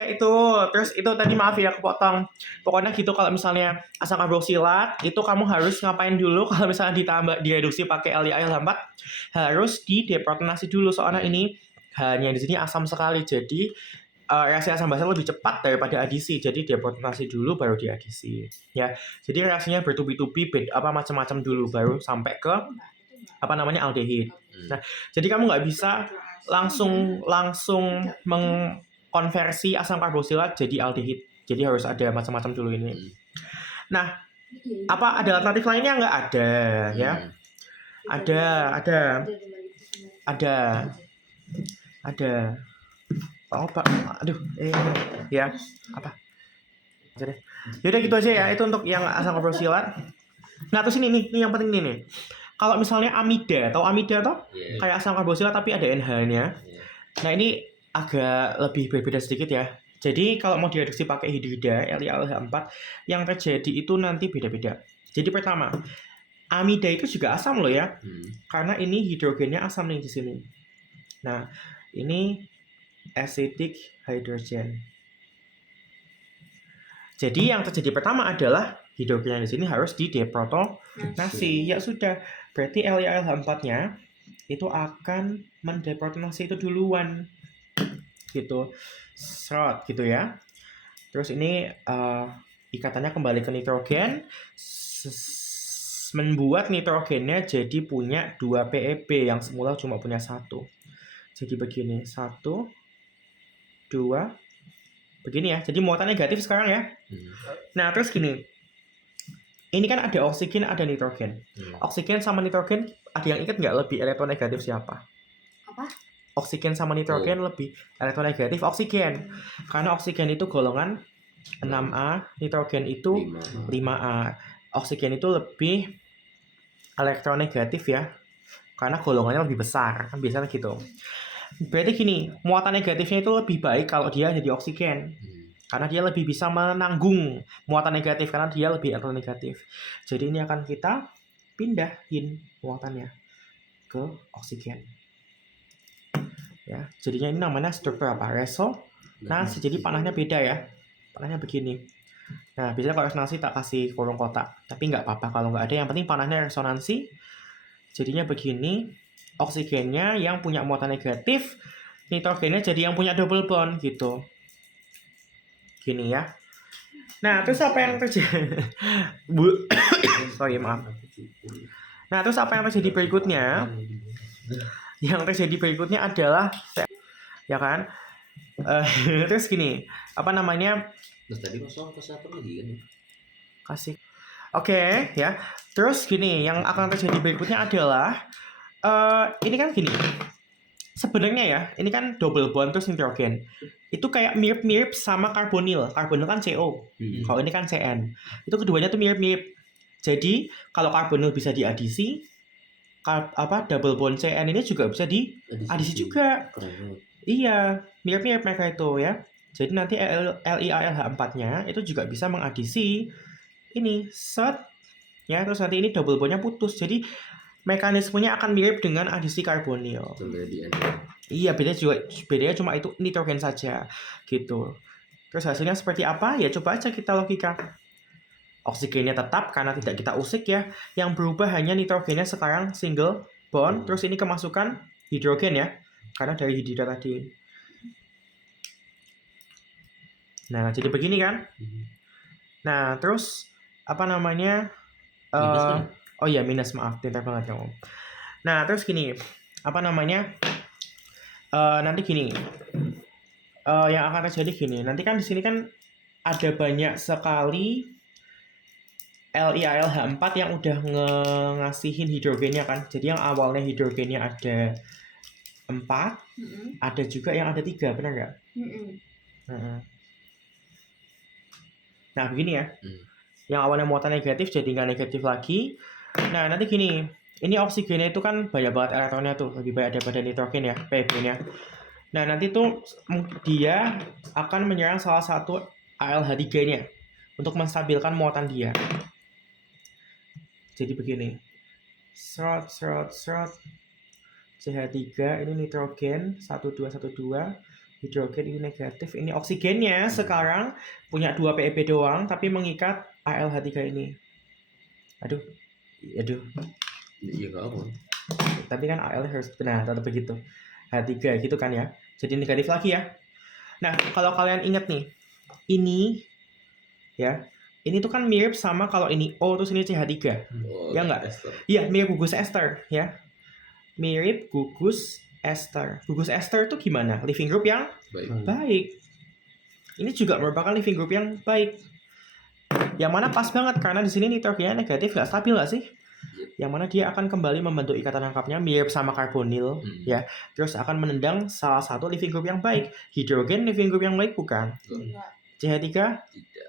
Itu terus itu tadi maaf ya kepotong, pokoknya gitu. Kalau misalnya asam karboksilat itu kamu harus ngapain dulu kalau misalnya ditambah direduksi pakai LDL-4 harus dideprotonasi dulu, soalnya ini hanya di sini asam sekali, jadi reaksi asam basa lebih cepat daripada adisi, jadi deprotonasi dulu baru diadisi ya. Jadi reaksinya bertubi-tubi macam-macam dulu baru sampai ke apa namanya aldehid. Nah, jadi kamu nggak bisa langsung mengkonversi asam karboksilat jadi aldehid. Jadi harus ada macam-macam dulu ini. Nah, apa ada alternatif lainnya nggak? Ada ya. Ada. Oh, Pak. Aduh, ya. Apa? Jadi, yaudah gitu aja ya. Itu untuk yang asam karboksilat. Nah, terus ini yang penting nih. Kalau misalnya amida, tahu amida toh? Yeah. Kayak asam karboksilat tapi ada NH-nya. Yeah. Nah, ini agak lebih berbeda sedikit ya. Jadi kalau mau direduksi pakai hidrida LiAlH4 yang terjadi itu nanti beda-beda. Jadi pertama, amida itu juga asam loh ya. Karena ini hidrogennya asam nih di sini. Nah, ini acidic hydrogen. Jadi yang terjadi pertama adalah hidrogennya di sini harus dideprotonasi. Ya sudah, berarti LiAlH4-nya itu akan mendeprotonasi itu duluan. Gitu. Serot gitu ya. Terus ini ikatannya kembali ke nitrogen, membuat nitrogennya jadi punya 2 PEB yang semula cuma punya 1. Jadi begini, 1 2 begini ya. Jadi muatan negatif sekarang ya. Nah, terus gini. Ini kan ada oksigen, ada nitrogen. Oksigen sama nitrogen, ada yang ingat nggak lebih elektronegatif siapa? Apa? Oksigen sama nitrogen lebih elektronegatif oksigen. Karena oksigen itu golongan 6A, nitrogen itu 5A. Oksigen itu lebih elektronegatif ya. Karena golongannya lebih besar, kan biasanya gitu. Berarti gini, muatan negatifnya itu lebih baik kalau dia jadi oksigen. Karena dia lebih bisa menanggung muatan negatif karena dia lebih elektronegatif. Jadi ini akan kita pindahin muatannya ke oksigen. Ya, jadinya ini namanya struktur apa? Resonansi. Jadi panahnya beda ya. Panahnya begini. Nah, biasanya kalau resonansi tak kasih kurung kotak, tapi nggak apa-apa kalau nggak ada. Yang penting panahnya resonansi. Jadinya begini. Oksigennya yang punya muatan negatif, nitrogennya jadi yang punya double bond gitu. Gini ya. Nah, terus apa yang terjadi? Sorry, maaf. Nah, terus apa yang terjadi berikutnya? Yang terjadi berikutnya adalah ya kan? Terus gini, apa namanya? Tadi kosong ke satu lagi kan? Kasih. Oke, ya. Terus gini, yang akan terjadi berikutnya adalah ini kan gini. Sebenarnya ya, ini kan double bond terus nitrogen. Itu kayak mirip-mirip sama karbonil. Karbonil kan CO. Kalau ini kan CN. Itu keduanya tuh mirip-mirip. Jadi, kalau karbonil bisa diadisi, double bond CN ini juga bisa diadisi juga. Iya, mirip-mirip mereka itu ya. Jadi nanti LiAlH4-nya itu juga bisa mengadisi ini set ya, terus nanti ini double bondnya putus. Jadi mekanismenya akan mirip dengan adisi karbonil. Iya, bedanya cuma itu nitrogen saja gitu. Terus hasilnya seperti apa? Ya coba aja kita logika. Oksigennya tetap karena tidak kita usik ya. Yang berubah hanya nitrogennya sekarang single bond. Terus ini kemasukan hidrogen ya. Karena dari hidrida tadi. Nah, jadi begini kan. Nah, terus apa namanya? Oh iya, minus, maaf, pintar banget kamu. Nah, terus gini, apa namanya? Nanti gini, yang akan terjadi gini. Nanti kan di sini kan ada banyak sekali LiAlH4 yang udah ngasihin hidrogennya kan. Jadi yang awalnya hidrogennya ada 4, ada juga yang ada 3, benar nggak? Nah, begini ya. Yang awalnya muatan negatif jadi nggak negatif lagi. Nah, nanti gini, ini oksigennya itu kan banyak banget elektronnya tuh, lebih banyak daripada nitrogen ya, PB-nya. Nah, nanti tuh dia akan menyerang salah satu ALH3-nya untuk menstabilkan muatan dia. Jadi begini, serot, CH3, ini nitrogen, 1212, Hidrogen ini negatif. Ini oksigennya sekarang punya 2 PeB doang tapi mengikat AlH3 ini. Aduh. Iya enggak apa. Tapi kan Al harus benar tetap begitu. H3 gitu kan ya. Jadi negatif lagi ya. Nah, kalau kalian ingat nih, ini ya. Ini tuh kan mirip sama kalau ini O terus ini CH3. Ya enggak? Iya, mirip gugus ester ya. Mirip gugus ester. Gugus ester itu gimana? Living group yang baik. Ini juga merupakan living group yang baik. Yang mana pas banget karena di sini nitrogennya negatif, nggak stabil nggak sih? Yang mana dia akan kembali membentuk ikatan lengkapnya mirip sama karbonil, ya. Terus akan menendang salah satu living group yang baik. Hidrogen living group yang baik bukan? CH3?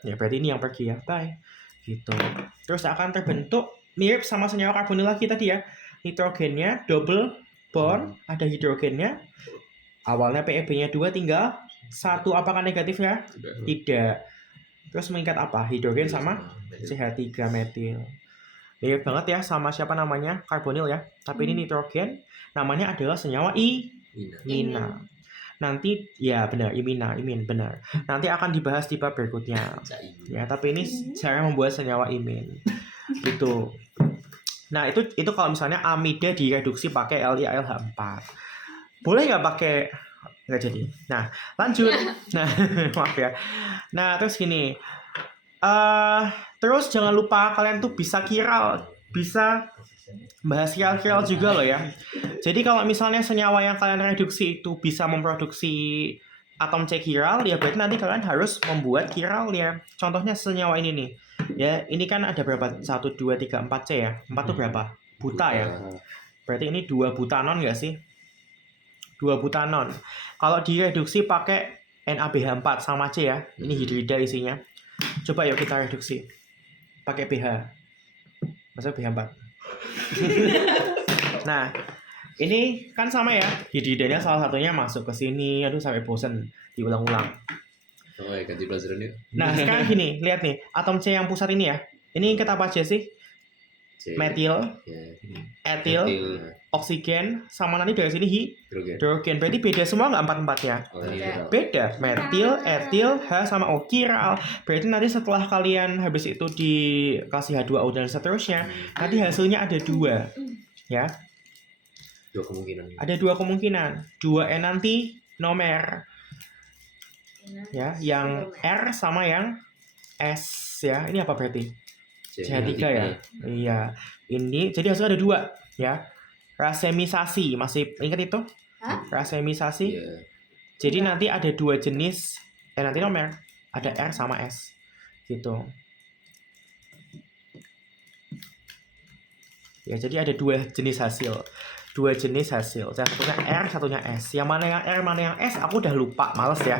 Ya berarti ini yang pergi ya, bye. Gitu. Terus akan terbentuk mirip sama senyawa karbonil lagi tadi ya. Nitrogennya double bond, ada hidrogennya. Awalnya PeB-nya 2 tinggal 1, apakah negatif ya? Tidak. Terus mengikat apa? Hidrogen sama CH3 metil. Mirip banget ya sama siapa namanya? Karbonil ya. Tapi ini nitrogen, namanya adalah senyawa imina. Nanti ya benar, imin benar. Nanti akan dibahas di bab berikutnya. Ya, tapi ini cara membuat senyawa imin. Gitu. Nah, itu kalau misalnya amida direduksi pakai LiAlH4. Boleh nggak pakai? Nggak jadi. Nah, lanjut. Nah, maaf ya. Nah, terus gini. Terus jangan lupa kalian tuh bisa bahas kiral juga loh ya. Jadi kalau misalnya senyawa yang kalian reduksi itu bisa memproduksi atom C kiral, ya berarti nanti kalian harus membuat kiral ya. Contohnya senyawa ini nih. Ya, ini kan ada berapa? 1, 2, 3, 4 C ya. 4 tuh berapa? Buta ya. Berarti ini 2 butanon nggak sih? 2 butanon. Kalau direduksi pakai NaBH4 sama C ya. Ini hidrida isinya. Coba yuk kita reduksi. Pakai pH. Maksudnya pH 4. Nah, ini kan sama ya. Hidridanya salah satunya masuk ke sini. Aduh sampai bosen diulang-ulang. Oh ya, ganti pelajaran yuk. Nah, sekarang gini, lihat nih, atom C yang pusat ini ya. Ini kita apa aja sih? Metil, etil, oksigen, sama nanti dari sini hidrogen. Berarti beda semua nggak 4-4-nya? Beda. Metil, etil, H sama O. Kiral. Berarti nanti setelah kalian habis itu dikasih H2O dan seterusnya, nanti hasilnya ada 2. Ya. 2 kemungkinan. Ada 2 kemungkinan. 2N nanti nomer. Ya, yang R sama yang S ya. Ini apa berarti? CH3 ya. Iya. Ini jadi hasilnya ada 2 ya. Rasemisasi, masih ingat itu? Rasemisasi. Jadi nanti ada 2 jenis nanti nomer. Ada R sama S. Gitu. Ya, jadi ada 2 jenis hasil. 2 jenis hasil. Satunya R, satunya S. Yang mana yang R, mana yang S, aku udah lupa, males ya.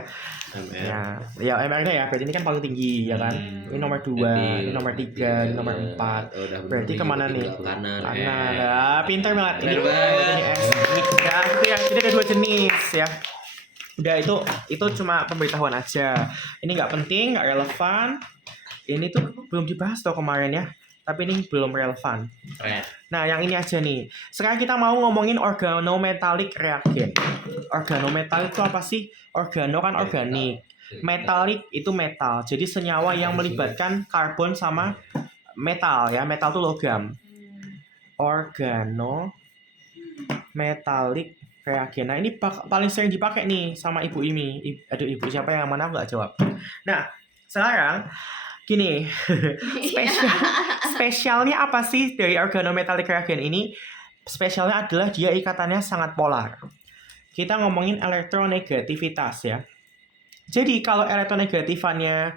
Ya MR-nya ya, berarti ini kan paling tinggi ya kan. Ini nomor 2, ini nomor 3, ini nomor 4. Berarti kemana nih? Kanan. Ya, pintar banget. Ini S. Ini ada 2 jenis ya. Udah itu cuma pemberitahuan aja. Ini nggak penting, nggak relevan. Ini tuh belum dibahas tuh kemarin ya. Tapi ini belum relevan. Nah, yang ini aja nih. Sekarang kita mau ngomongin organometalik reagen. Organometalik itu apa sih? Organo kan organik. Metalik itu metal. Jadi senyawa yang melibatkan karbon sama metal ya. Metal itu logam. Organometalik reagen. Nah, ini paling sering dipakai nih sama ibu ini. Aduh, ibu siapa yang mana nggak jawab. Nah, sekarang gini, spesialnya apa sih dari organometalik reagen ini? Spesialnya adalah dia ikatannya sangat polar. Kita ngomongin elektronegativitas ya. Jadi kalau elektronegatifannya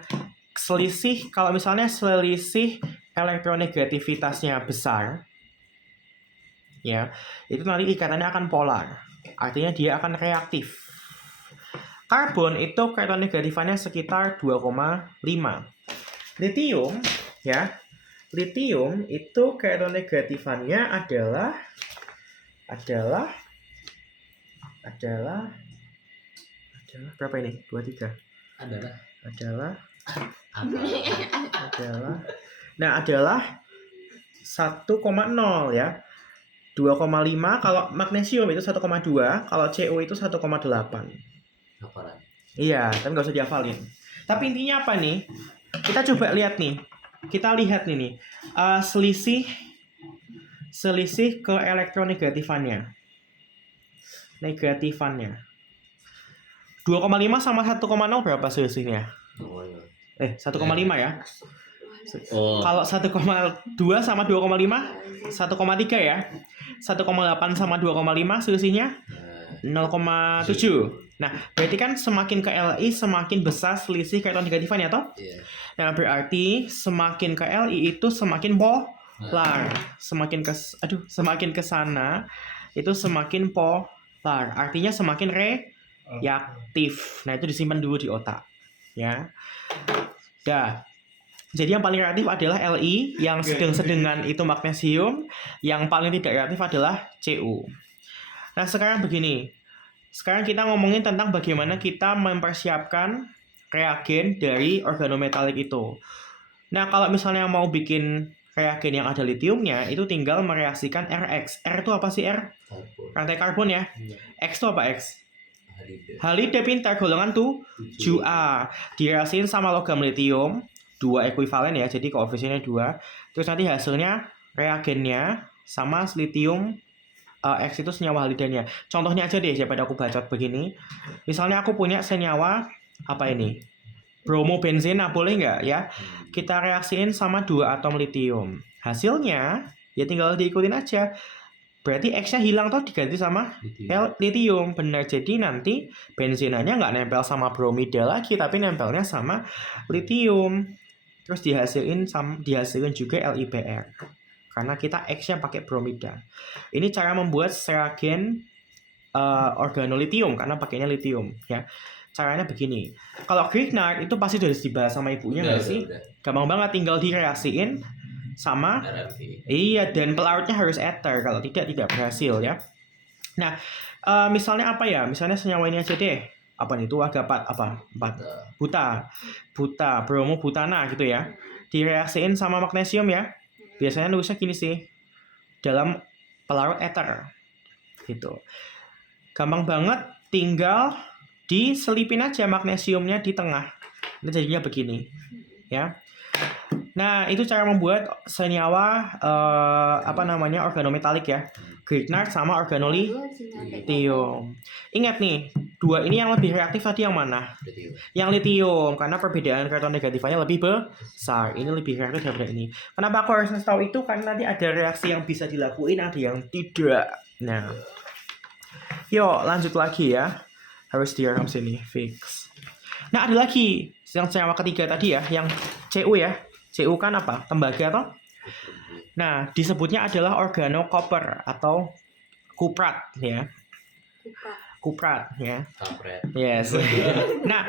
selisih, kalau misalnya selisih elektronegativitasnya besar, ya, itu nanti ikatannya akan polar. Artinya dia akan reaktif. Karbon itu elektronegatifannya sekitar 2,5. Lithium ya. Lithium itu elektronegatifannya adalah berapa ini? 23. Adalah 1,0 ya. 2,5 kalau magnesium itu 1,2, kalau CO itu 1,8. Hafalan. Iya, tapi nggak usah dihafalin. Tapi intinya apa nih? Kita coba lihat nih. Kita lihat nih. Selisih ke elektronegatifannya. Negatifannya. 2,5 sama 1,0 berapa selisihnya? 1,5 ya. Oh. Kalau 1,2 sama 2,5 1,3 ya. 1,8 sama 2,5 selisihnya 0,7. Nah, berarti kan semakin ke Li semakin besar selisih ke elektronegatifannya ya toh? Iya. Nah, berarti semakin ke Li itu semakin polar. Semakin ke sana itu semakin polar. Artinya semakin reaktif. Nah, itu disimpan dulu di otak, ya. Dah. Jadi yang paling reaktif adalah Li, yang sedang-sedengan itu magnesium, yang paling tidak reaktif adalah Cu. Nah, sekarang begini. Sekarang kita ngomongin tentang bagaimana kita mempersiapkan reagen dari organometalik itu. Nah, kalau misalnya mau bikin reagen yang ada litiumnya, itu tinggal mereaksikan RX. R itu apa sih R? Rantai karbon ya. X itu apa X? Halide pintar, golongan 7A. Direaksiin sama logam litium, 2 ekuivalen ya, jadi koefisiennya 2. Terus nanti hasilnya reagennya sama litium X itu senyawa halidanya. Contohnya aja deh, daripada aku bacot begini. Misalnya aku punya senyawa apa ini? Bromobenzena, boleh nggak ya? Kita reaksiin sama 2 atom litium. Hasilnya ya tinggal diikutin aja. Berarti X-nya hilang tuh diganti sama litium. Benar, jadi nanti benzenanya nggak nempel sama bromida lagi, tapi nempelnya sama litium. Terus dihasilin juga LiBr. Karena kita X-nya pakai bromida. Ini cara membuat reagen organolitium karena pakainya litium ya. Caranya begini. Kalau Grignard itu pasti sudah dibahas sama ibunya nggak sih? Udah. Gampang banget, tinggal direaksiin sama iya, dan pelarutnya harus ether. Kalau tidak berhasil ya. Nah, misalnya apa ya? Misalnya senyawa ini aja deh. Apa nih? Tua dapat apa? 4. Buta, bromobutana gitu ya. Direaksiin sama magnesium ya. Biasanya nulisnya gini sih. Dalam pelarut ether. Gitu. Gampang banget, tinggal diselipin aja magnesiumnya di tengah. Ini jadinya begini. Ya. Nah, itu cara membuat senyawa organometalik ya. Grignard sama organolitium. Ingat nih, 2 ini yang lebih reaktif tadi yang mana? Yang litium, karena perbedaan elektronegatifannya lebih besar. Ini lebih reaktif daripada ini. Kenapa aku harus tahu itu? Karena nanti ada reaksi yang bisa dilakuin, ada yang tidak. Nah, yuk lanjut lagi ya. Harus direkam sini, fix. Nah, ada lagi yang senyawa ketiga tadi ya, yang Cu ya. Cu kan apa? Tembaga toh? Nah, disebutnya adalah organocopper atau kuprat ya. Kuprat ya. Yes. Nah,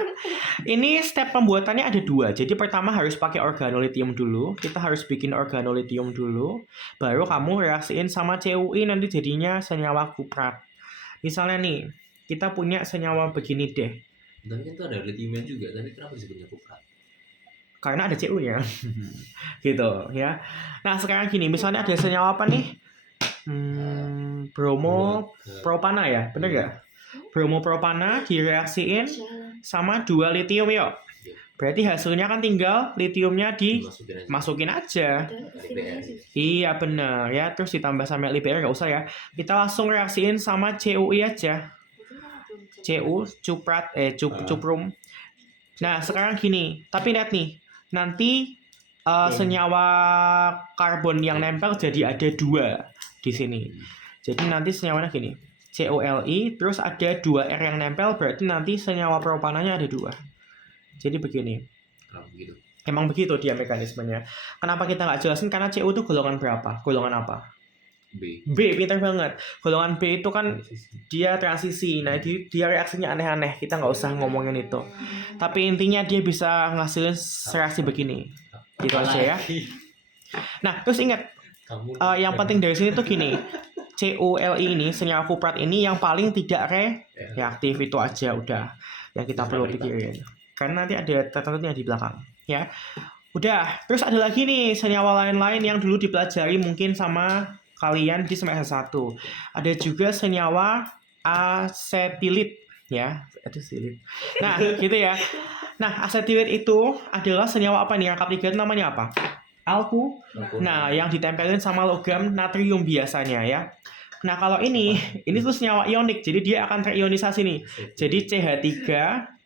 ini step pembuatannya ada 2. Jadi pertama harus pakai organolitium dulu. Kita harus bikin organolitium dulu. Baru kamu reaksiin sama CuI, nanti jadinya senyawa kuprat. Misalnya nih, kita punya senyawa begini deh. Tapi kan itu ada litiumnya juga, tapi kenapa disebutnya kuprat? Karena ada Cu-nya. Gitu ya. Nah, sekarang gini, misalnya ada senyawa apa nih? Bromopropana ya, bener nggak? Bromopropana direaksiin sama 2 litium yuk. Berarti hasilnya kan tinggal litiumnya dimasukin aja. Iya bener ya, terus ditambah sama LiBr nggak usah ya. Kita langsung reaksiin sama CuI aja. Cuprum. Nah, sekarang gini, tapi lihat nih, nanti senyawa karbon yang nempel jadi ada 2 di sini. Jadi nanti senyawanya gini, COLI, terus ada 2R yang nempel, berarti nanti senyawa propananya ada 2. Jadi begini. Emang begitu dia mekanismenya. Kenapa kita nggak jelasin? Karena Cu itu golongan berapa? Golongan apa? B, pintar banget. Golongan B itu kan dia transisi. Nah, dia reaksinya aneh-aneh. Kita nggak usah ngomongin itu. Tapi intinya dia bisa ngasilin reaksi begini. Gitu aja ya. Nah, terus ingat, yang penting dari sini tuh gini. CuLi ini, senyawa kuprat ini yang paling tidak reaktif, itu aja udah yang kita perlu pikirin. Karena nanti ada tertentunya di belakang, ya. Udah, terus ada lagi nih senyawa lain-lain yang dulu dipelajari mungkin sama kalian di semester 1. Ada juga senyawa asetilit. Ya, itu silit. Nah, gitu ya. Nah, asetilit itu adalah senyawa apa nih? Rangkap 3 itu namanya apa? Alku. Nah, yang ditempelin sama logam natrium biasanya ya. Nah, kalau ini tuh senyawa ionik, jadi dia akan terionisasi nih. Jadi CH3,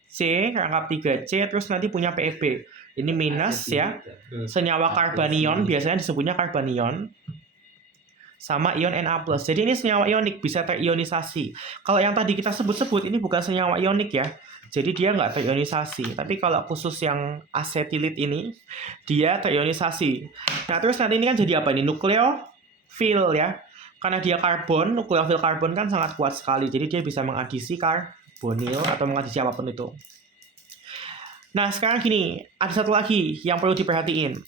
C, rangkap 3C, terus nanti punya PeB. Ini minus ya. Senyawa karbanion, biasanya disebutnya karbanion. Sama ion Na+. Jadi ini senyawa ionik, bisa terionisasi. Kalau yang tadi kita sebut-sebut, ini bukan senyawa ionik ya. Jadi dia nggak terionisasi. Tapi kalau khusus yang asetilit ini, dia terionisasi. Nah, terus nanti ini kan jadi apa ini? Nukleofil ya. Karena dia karbon, nukleofil karbon kan sangat kuat sekali. Jadi dia bisa mengadisi karbonil atau mengadisi apapun itu. Nah, sekarang gini, ada satu lagi yang perlu diperhatiin.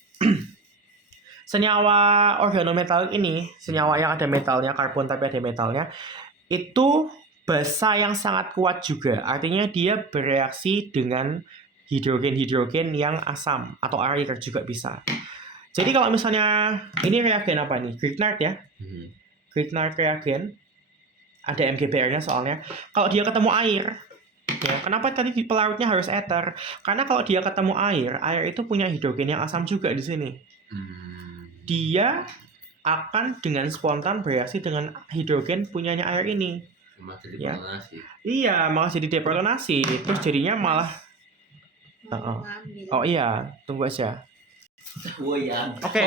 Senyawa organometalik ini, senyawa yang ada metalnya, karbon tapi ada metalnya, itu basa yang sangat kuat juga. Artinya dia bereaksi dengan hidrogen-hidrogen yang asam atau air juga bisa. Jadi kalau misalnya ini reagen apa nih? Grignard ya. Grignard reagen. Ada MgBr-nya soalnya. Kalau dia ketemu air, ya, kenapa tadi di pelarutnya harus ether? Karena kalau dia ketemu air itu punya hidrogen yang asam juga di sini. Dia akan dengan spontan bereaksi dengan hidrogen punyanya air ini. Ya. Iya, malah jadi deprotonasi. Terus jadinya malah oh iya, tunggu aja. Oke.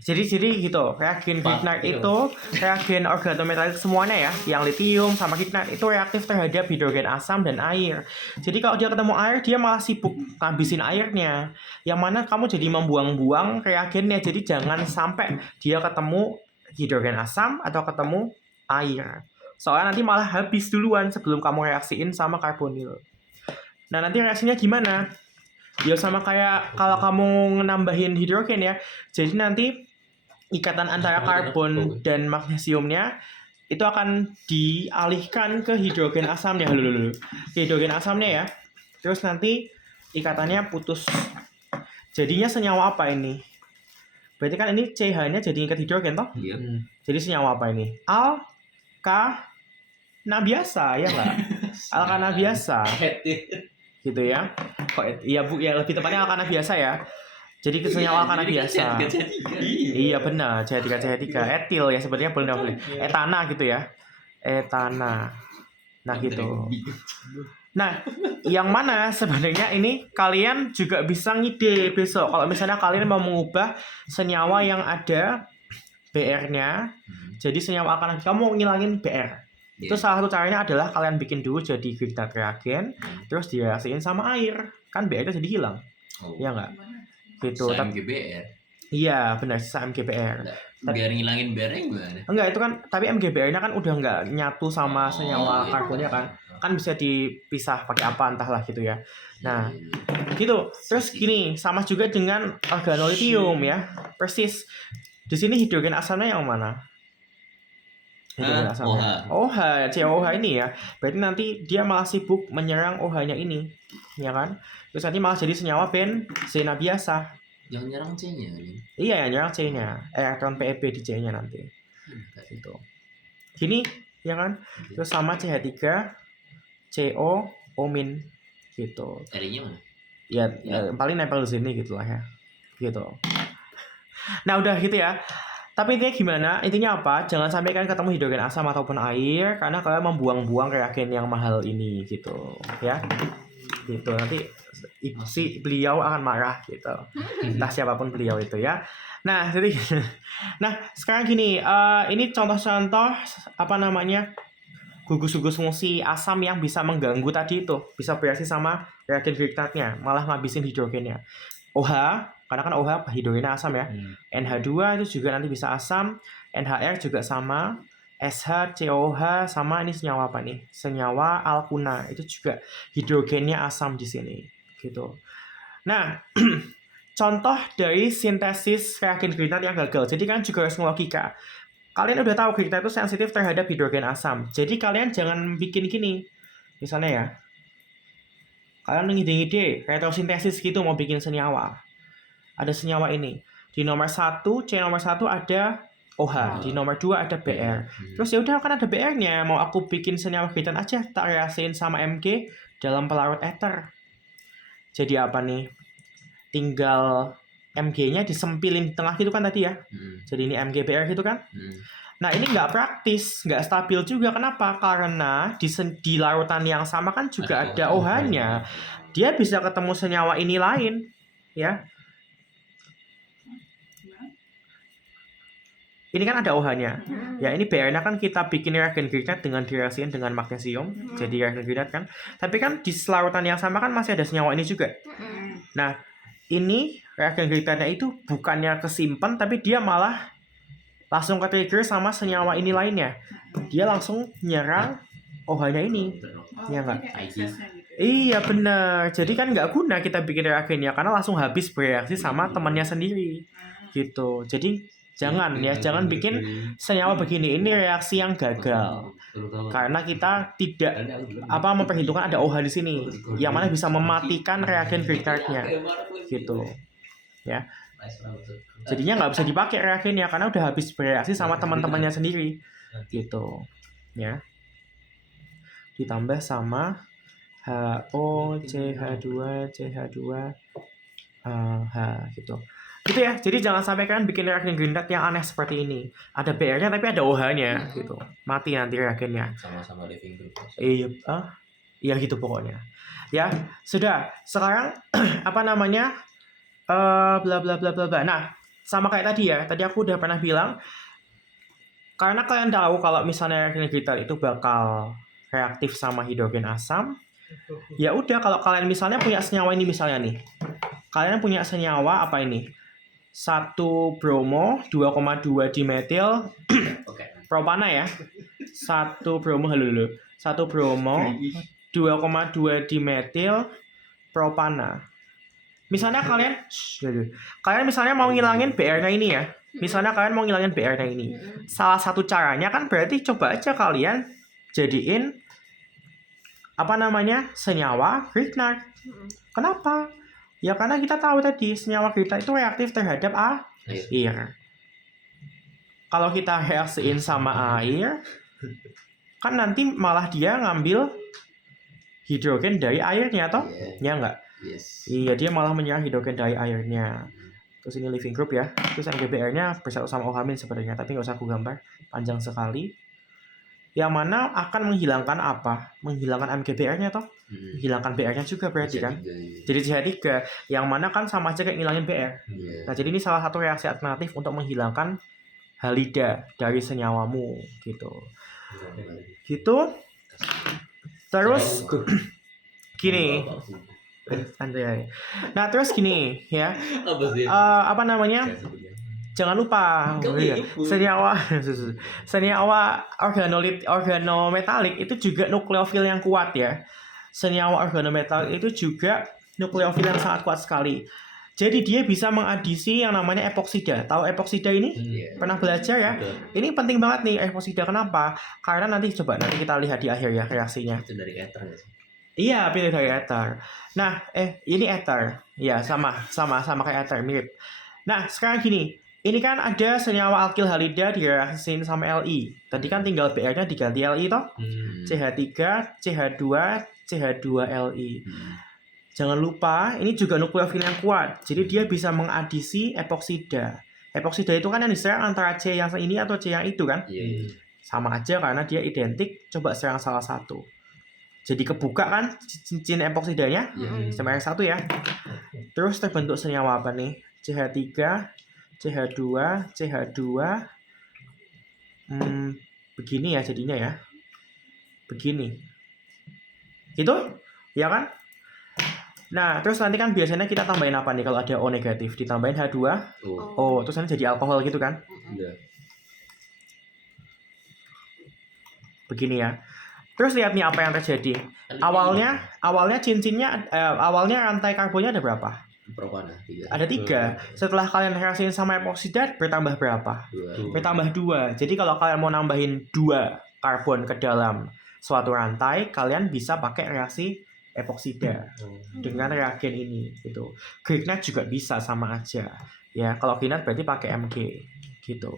Jadi gitu, reagen Grignard itu reagen organometalik semuanya ya, yang litium sama Grignard itu reaktif terhadap hidrogen asam dan air. Jadi kalau dia ketemu air, dia malah sibuk ngabisin airnya. Yang mana kamu jadi membuang-buang reagennya. Jadi jangan sampai dia ketemu hidrogen asam atau ketemu air. Soalnya nanti malah habis duluan sebelum kamu reaksiin sama karbonil. Nah, nanti reaksinya gimana? Ya sama kayak kalau kamu nambahin hidrogen ya. Jadi nanti ikatan antara karbon dan magnesiumnya itu akan dialihkan ke hidrogen asamnya. Hidrogen asamnya ya. Terus nanti ikatannya putus. Jadinya senyawa apa ini? Berarti kan ini CH-nya jadi ikat hidrogen toh? Iya. Jadi senyawa apa ini? Alkana biasa ya nggak? Alkana biasa. Gitu ya. Kok iya Bu, ya lebih tepatnya alkana biasa ya. Jadi senyawa alkana biasa. Iya benar, CH3 etil ya sebenarnya boleh. Etana gitu ya. Etana. Nah gitu. Nah, yang mana sebenarnya ini kalian juga bisa ngide besok. Kalau misalnya kalian mau mengubah senyawa yang ada BR-nya, jadi senyawa alkana, kamu mau ngilangin BR. Itu salah satu caranya adalah kalian bikin dulu jadi Grignard reagen, terus direaksiin sama air. Kan BR-nya jadi hilang. Iya nggak? Gitu. MgBr. Iya, benar, sisa MgBr. Biar ngilangin BR-nya gimana? Enggak, itu kan tapi MgBr-nya kan udah nggak nyatu sama senyawa karbonnya kan. Kan bisa dipisah pakai apa entahlah gitu ya. Nah, gitu. Terus gini, sama juga dengan organolitium ya. Persis. Di sini hidrogen asamnya yang mana? Hidrogen asamnya. OH, COH ini ya. Berarti nanti dia malah sibuk menyerang OH-nya ini. Ya kan? Terus nanti malah jadi senyawa benzena biasa. Yang nyerang C-nya nih. Iya, yang nyerang C-nya. Elektron PeB di C-nya nanti. Gitu. Gini, ya kan? Terus sama CH3 CO O- gitu. R-nya mana? Ya, paling nempel di sini gitu lah ya. Gitu. Nah, udah gitu ya. Tapi intinya gimana? Intinya apa? Jangan sampai kalian ketemu hidrogen asam ataupun air karena kalian membuang-buang reagen yang mahal ini gitu, ya. Gitu. Nanti si beliau akan marah gitu. Entah siapapun beliau itu ya. Nah, jadi sekarang gini, ini contoh-contoh apa namanya? Gugus-gugus fungsi asam yang bisa mengganggu tadi itu, bisa bereaksi sama reagen Grignard-nya, malah ngabisin hidrogennya. OH, karena kan OH hidrogennya asam ya. NH2 itu juga nanti bisa asam, NHR juga sama, SH, COH sama ini senyawa apa nih? Senyawa alkuna, itu juga hidrogennya asam di sini, gitu. Nah, contoh dari sintesis reagen Grignard yang gagal. Jadi kan juga harus logika. Kalian udah tahu Grignard itu sensitif terhadap hidrogen asam. Jadi kalian jangan bikin gini. Misalnya ya. Kalian ngide-ngide retrosintesis gitu mau bikin senyawa. Ada senyawa ini. Di nomor 1, C nomor 1 ada OH, di nomor 2 ada Br. Terus ya udah kan ada Br-nya, mau aku bikin senyawa gritan aja, tak reaksiin sama Mg dalam pelarut ether. Jadi apa nih? Tinggal Mg-nya disempilin di tengah gitu kan tadi ya. Jadi ini MgBr gitu kan. Nah ini nggak praktis, nggak stabil juga. Kenapa? Karena di larutan yang sama kan juga ada OH-nya. Dia bisa ketemu senyawa ini lain, ya. Ini kan ada OH-nya. Ya, ini Br-nya kan kita bikin reagen Grignard dengan direaksiin dengan magnesium. Jadi reagen Grignard kan. Tapi kan di larutan yang sama kan masih ada senyawa ini juga. Nah, ini reagen Grignardnya itu bukannya kesimpan, tapi dia malah langsung ke-trigger sama senyawa ini lainnya. Dia langsung nyerang OH-nya ini. Ya enggak? Iya benar. Jadi kan nggak guna kita bikin reagennya karena langsung habis bereaksi sama temannya sendiri. Gitu. Jadi jangan bikin senyawa begini. Ini reaksi yang gagal. Karena kita tidak memperhitungkan ada OH di sini yang mana bisa mematikan reagen Grignardnya. Gitu. Ya. Jadinya nggak bisa dipakai reagennya karena udah habis bereaksi sama teman-temannya sendiri. Gitu. Ya. Ditambah sama HO, CH2, H gitu. Gitu ya. Jadi jangan sampai kalian bikin reagen Grignard yang aneh seperti ini. Ada Br-nya tapi ada OH-nya gitu. Mati nanti reagennya. Sama-sama living group. Iya gitu pokoknya. Ya, sudah. Sekarang bla bla bla bla bla. Nah, sama kayak tadi ya. Tadi aku udah pernah bilang karena kalian tahu kalau misalnya reagen Grignard itu bakal reaktif sama hidrogen asam. Ya udah kalau kalian misalnya punya senyawa ini misalnya nih. Kalian punya senyawa apa ini? 1 bromo, 2,2 dimetil propana ya. 1 bromo 1 bromo, 2,2 dimetil propana. Misalnya kalian misalnya mau ngilangin Br-nya ini ya. Misalnya kalian mau ngilangin Br-nya ini. Salah satu caranya kan berarti coba aja kalian jadiin senyawa Grignard. Kenapa? Ya karena kita tahu tadi senyawa Grignard itu reaktif terhadap air. Kalau kita reaksiin sama air, kan nanti malah dia ngambil hidrogen dari airnya toh? Ya enggak? Yes. Iya, dia malah menyerang hidrogen dari airnya. Terus ini living group ya. Terus MgBr-nya bersatu sama OH- sebenarnya, tapi nggak usah aku gambar, panjang sekali. Yang mana akan menghilangkan apa? Menghilangkan MgBr-nya toh? Menghilangkan Br-nya juga berarti kan? Jadi CH3 yang mana kan sama aja kayak ngilangin Br. Nah, jadi ini salah satu reaksi alternatif untuk menghilangkan halida dari senyawamu gitu. Gitu. Terus gini. Nah, terus gini ya. Jangan lupa senyawa organometalik itu juga nukleofil yang kuat ya. Senyawa organometalik itu juga nukleofil yang sangat kuat sekali. Jadi dia bisa mengadisi yang namanya epoksida. Tahu epoksida ini? Pernah belajar ya? Ini penting banget nih epoksida. Kenapa? Karena nanti kita lihat di akhir ya reaksinya. Itu dari ether nggak sih? Iya, pilih dari ether. Nah, ini ether. Ya, sama kayak ether, mirip. Nah, sekarang gini. Ini kan ada senyawa alkil halida direaksiin sama Li. Tadi kan tinggal Br-nya diganti Li toh? CH3, CH2, CH2Li. Jangan lupa, ini juga nukleofil yang kuat. Jadi dia bisa mengadisi epoksida. Epoksida itu kan yang diserang antara C yang ini atau C yang itu kan? Sama aja karena dia identik. Coba serang salah satu. Jadi kebuka kan cincin epoksidanya sama R1 ya. Terus terbentuk senyawa apa nih? CH3, CH2, CH2. Begini ya jadinya ya. Begini. Gitu? Ya kan? Nah, terus nanti kan biasanya kita tambahin apa nih kalau ada O negatif? Ditambahin H2. Terus nanti jadi alkohol gitu kan? Begini ya. Terus lihat nih apa yang terjadi. Awalnya cincinnya, awalnya rantai karbonnya ada berapa? Propana 3. Ada 3. Setelah kalian reaksiin sama epoksida bertambah berapa? 2. Bertambah 2. Jadi kalau kalian mau nambahin 2 karbon ke dalam suatu rantai, kalian bisa pakai reaksi epoksida dengan reagen ini gitu. Grignard juga bisa sama aja. Ya, kalau Grignard berarti pakai Mg gitu.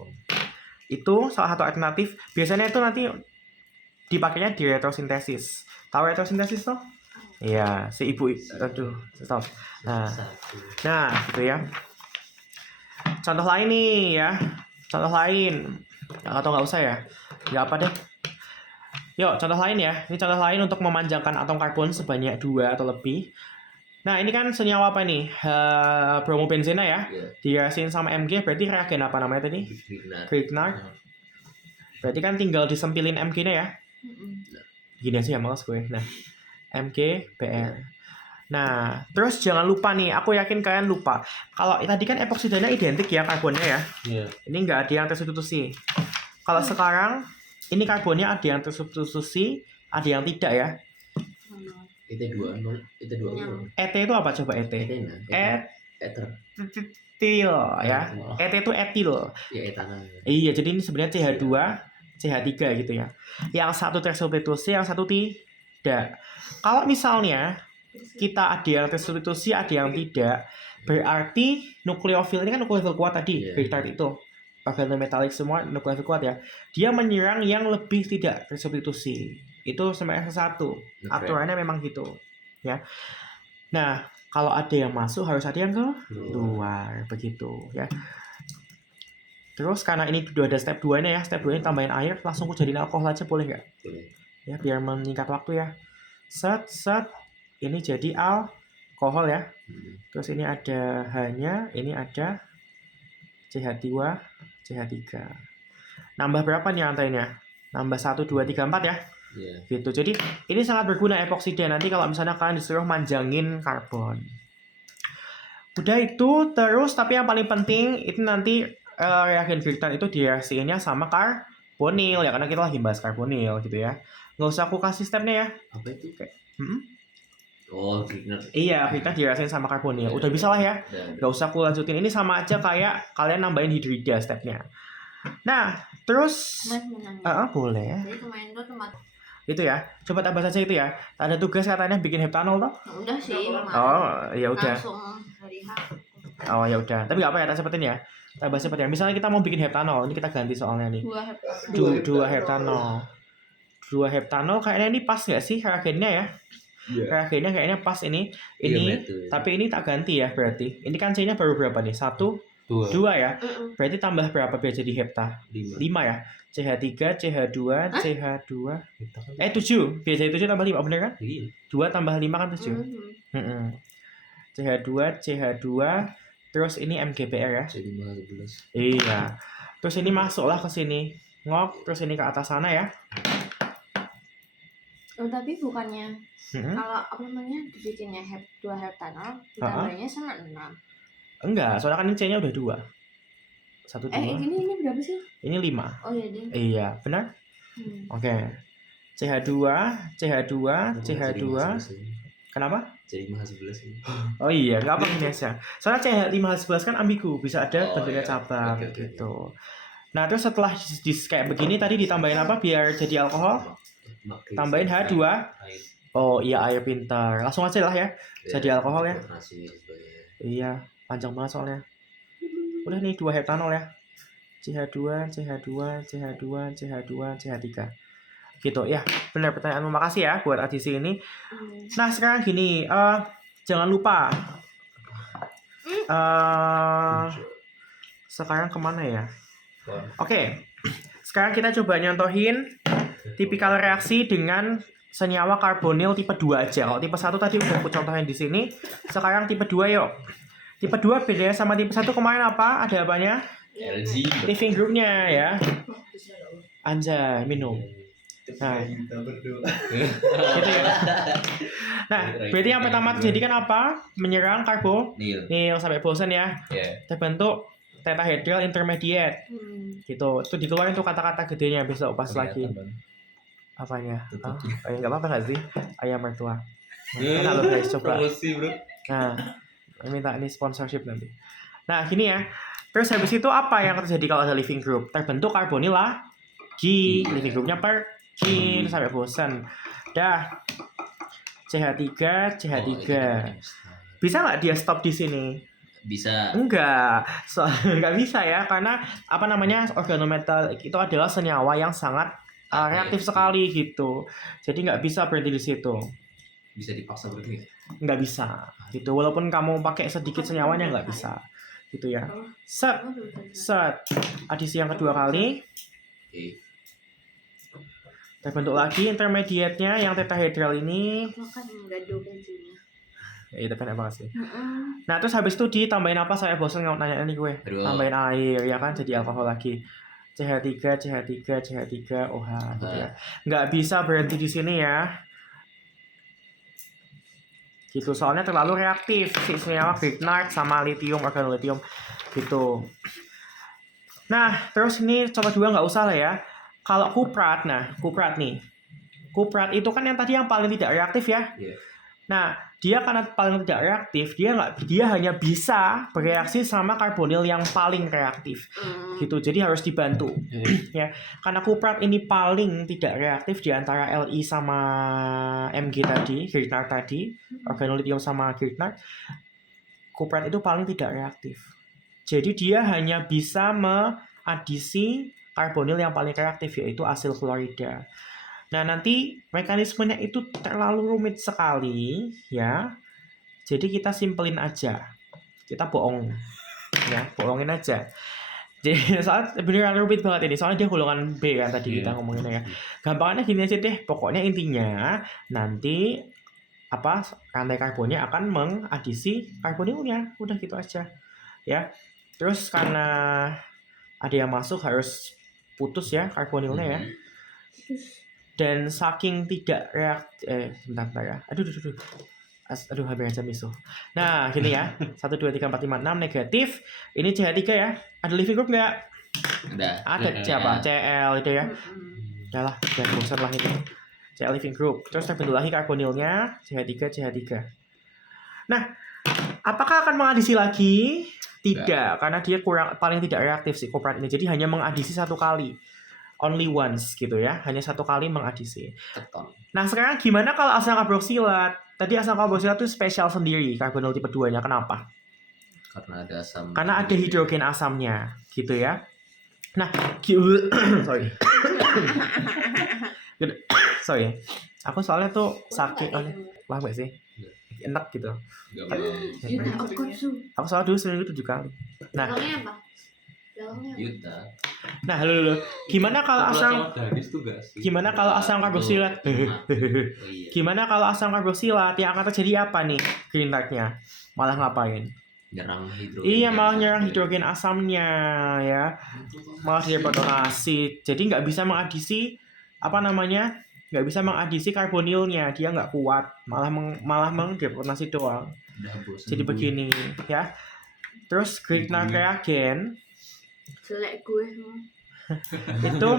Itu salah satu alternatif. Biasanya itu nanti dipakainya di retrosintesis. Tahu retrosintesis toh? Iya, si ibu aduh, stop. Nah, gitu ya. Contoh lain nih ya. Contoh lain. Atau nggak usah ya? Nggak apa deh. Yuk, contoh lain ya. Ini contoh lain untuk memanjangkan atom karbon sebanyak 2 atau lebih. Nah, ini kan senyawa apa nih? Bromobenzena ya. Direaksiin sama Mg, berarti reagen apa namanya tadi? Grignard. Berarti kan tinggal disempilin Mg-nya ya. Gini aja ya, males gue. Nah, Mg, Br. Nah, terus jangan lupa nih, aku yakin kalian lupa. Kalau tadi kan epoksidanya identik ya karbonnya ya. Ini nggak ada yang tersubstitusi. Kalau sekarang, ini karbonnya ada yang tersubstitusi, ada yang tidak ya. IT2 ET itu apa coba ET? Ether. Etil ya. ET itu etil. Ya etanol. Iya, jadi ini sebenarnya CH2, CH3 gitu ya. Yang satu tersubstitusi, yang satu tidak. Kalau misalnya kita ada yang tersubstitusi, ada yang tidak, berarti nukleofil ini kan nukleofil kuat tadi, Grignard itu. Organometalik semua nukleofil kuat ya. Dia menyerang yang lebih tidak tersubstitusi. Itu semester 1. Aturannya memang gitu, ya. Nah, kalau ada yang masuk harus ada yang keluar, begitu, ya. Terus karena ini udah ada step 2-nya ya, step 2-nya tambahin air, langsung aku jadiin alkohol aja boleh nggak? Boleh. Ya, biar menyingkat waktu ya. Set, ini jadi alkohol ya. Terus ini ada H-nya, ini ada CH2, CH3. Nambah berapa nih rantainya? Nambah 1, 2, 3, 4 ya. Gitu. Jadi ini sangat berguna epoksida nanti kalau misalnya kalian disuruh manjangin karbon. Udah itu, terus tapi yang paling penting itu nanti reagen Grignard itu direaksiinnya sama karbonil ya, karena kita lagi bahas karbonil gitu ya. Nggak usah aku kasih stepnya ya. Apa itu? Oh, Grignard. Iya, Grignard direaksiin sama karbonil. Udah bisa lah ya. Nggak usah aku lanjutin. Ini sama aja kayak kalian nambahin hidrida stepnya. Nah, terus boleh. Jadi kemarin tuh tempat Itu ya. Coba tambah saja itu ya. Ada tugas katanya bikin heptanol toh? udah sih Oh, ya udah. langsung hari H. Oh, ya udah. Tapi nggak apa ya, tak sepetin ya. Tambah sepet ya. Misalnya kita mau bikin heptanol, ini kita ganti soalnya nih. 2 heptanol. 2 heptanol kayaknya ini pas nggak sih reagennya ya? Reagennya kayaknya pas ini. Tapi ini tak ganti ya berarti. Ini kan C-nya baru berapa nih? 1, 2 ya. Berarti tambah berapa biar jadi hepta? 5 ya. CH3, CH2, CH2. 7. Biar jadi 7 tambah 5, bener kan? 2 tambah 5 kan 7. CH2, CH2. Terus ini MgBr ya. C5H11. Iya. Terus ini masuklah ke sini. Ngok, terus ini ke atas sana ya. Oh, tapi bukannya kalau apa namanya dibikinnya 2 heptanol ditambahnya sama 6. Enggak, soalnya kan ini C-nya udah 2. 1, 2. Ini berapa sih? Ini 5. Oh iya deh. Iya, benar? Oke. CH2, CH2, CH2. Kenapa? C5H11 ini. Oh iya, nggak apa Indonesia. Soalnya CH5H11 kan ambigu, bisa ada bentuknya cabang Oke. gitu. Nah, terus setelah kayak begini tadi ditambahin apa biar jadi alkohol? Tambahin H2. Oh iya, air pintar. Langsung aja lah ya. Jadi alkohol ya. Iya, panjang banget soalnya. Udah nih 2 heptanol ya. CH2, CH2, CH2, CH2, CH3. Gitu ya. Benar pertanyaanmu. Makasih ya buat adisi ini. Nah, sekarang gini, jangan lupa. Sekarang kemana ya? Oke. Sekarang kita coba nyontohin tipikal reaksi dengan senyawa karbonil tipe 2 aja. Kalau tipe 1 tadi udah aku contohin di sini. Sekarang tipe 2 yuk. Tipe 2 bedanya sama tipe 1 kemarin apa? Ada apanya? LG. Living groupnya ya. Anjay, minum. Nah, gitu ya. Nah, berarti yang pertama terjadi kan apa? Menyerang karbonil sampai bosan ya. Terbentuk tetrahedral intermediate. Gitu. Itu dikeluarin tuh kata-kata gedenya besok pas lagi. Apanya? Enggak apa-apa nggak sih? Ayam mertua. Nah, halo guys, coba. Promosi, Bro. Nah, minta ini sponsorship nanti. Nah, gini ya. Terus habis itu apa yang terjadi kalau ada living group? Terbentuk karbonil lagi. Living groupnya pergi sampai bosan. Dah. CH3, CH3. Bisa nggak dia stop di sini? Bisa. Enggak, nggak bisa ya, karena apa namanya organometallic itu adalah senyawa yang sangat reaktif sekali gitu. Jadi nggak bisa berhenti di situ, Bisa dipaksa berhenti. nggak bisa gitu. Walaupun kamu pakai sedikit senyawanya nggak bisa, gitu ya. Set, set, adisi yang kedua kali, Oke. terbentuk lagi intermediate-nya yang tetrahedral ini. Makan gado kejunya. Ya, itu kan banget sih. Nah terus habis itu ditambahin apa? Saya bosan nanya ini gue. Aduh. Tambahin air ya kan, jadi alkohol lagi. CH3, OH gitu ya. Nggak bisa berhenti di sini ya. Gitu, soalnya terlalu reaktif si senyawa Grignard sama lithium, organolithium gitu. Nah, terus ini coba juga nggak usah lah ya. Kalau kuprat, nah kuprat nih. Kuprat itu kan yang tadi yang paling tidak reaktif ya. Iya. Nah, dia karena paling tidak reaktif, dia hanya bisa bereaksi sama karbonil yang paling reaktif. Gitu. Jadi harus dibantu. Ya, karena kuprat ini paling tidak reaktif di antara Li sama Mg tadi, Grignard tadi, organolithium sama Grignard. Kuprat itu paling tidak reaktif. Jadi dia hanya bisa mengadisi karbonil yang paling reaktif, yaitu asil klorida. Nah, nanti mekanismenya itu terlalu rumit sekali ya. Jadi kita simpelin aja. Kita bohong. Ya, bohongin aja. Jadi soalnya beneran rumit banget ini. Soalnya dia golongan B kan tadi kita ngomonginnya ya. Gampangnya gini aja deh. Pokoknya intinya nanti rantai karbonnya akan mengadisi karbonilnya. Udah gitu aja. Ya. Terus karena ada yang masuk harus putus ya karbonilnya ya. Dan saking tidak sebentar ya. Aduh hampir aja misuh. Nah, gini ya. 1 2 3 4 5 6 negatif. Ini CH3 ya. Ada living group enggak? Ada siapa? Cl itu ya. Yalah, udah bosan lah ini. Cl living group. Terus terbentuk lagi karbonilnya CH3. Nah, apakah akan mengadisi lagi? Tidak, karena dia paling tidak reaktif si kuprat ini. Jadi hanya mengadisi satu kali. Only once gitu ya, hanya satu kali mengadisi. Nah sekarang gimana kalau asam karboksilat? Tadi asam karboksilat itu spesial sendiri karbonil tipe 2-nya. Kenapa? Karena ada asam. Karena ada hidrogen asamnya, gitu ya. Nah, sorry, aku soalnya tuh sakit, paham gak sih? Enak gitu. Aku soalnya dulu seminggu 7 kali. Nah, Yuta. Nah, halo. Gimana kalau asam karboksilat? Gimana kalau asam karboksilat yang akan terjadi apa nih? Grignardnya malah ngapain? Nyerang hidrogen. Iya, malah nyerang hidrogen asamnya ya. Malah deprotonasi. Jadi nggak bisa mengadisi nggak bisa mengadisi karbonilnya. Dia nggak kuat. Malah mengdeprotonasi doang. Jadi begini ya. Terus Grignard reagen jelek gue itu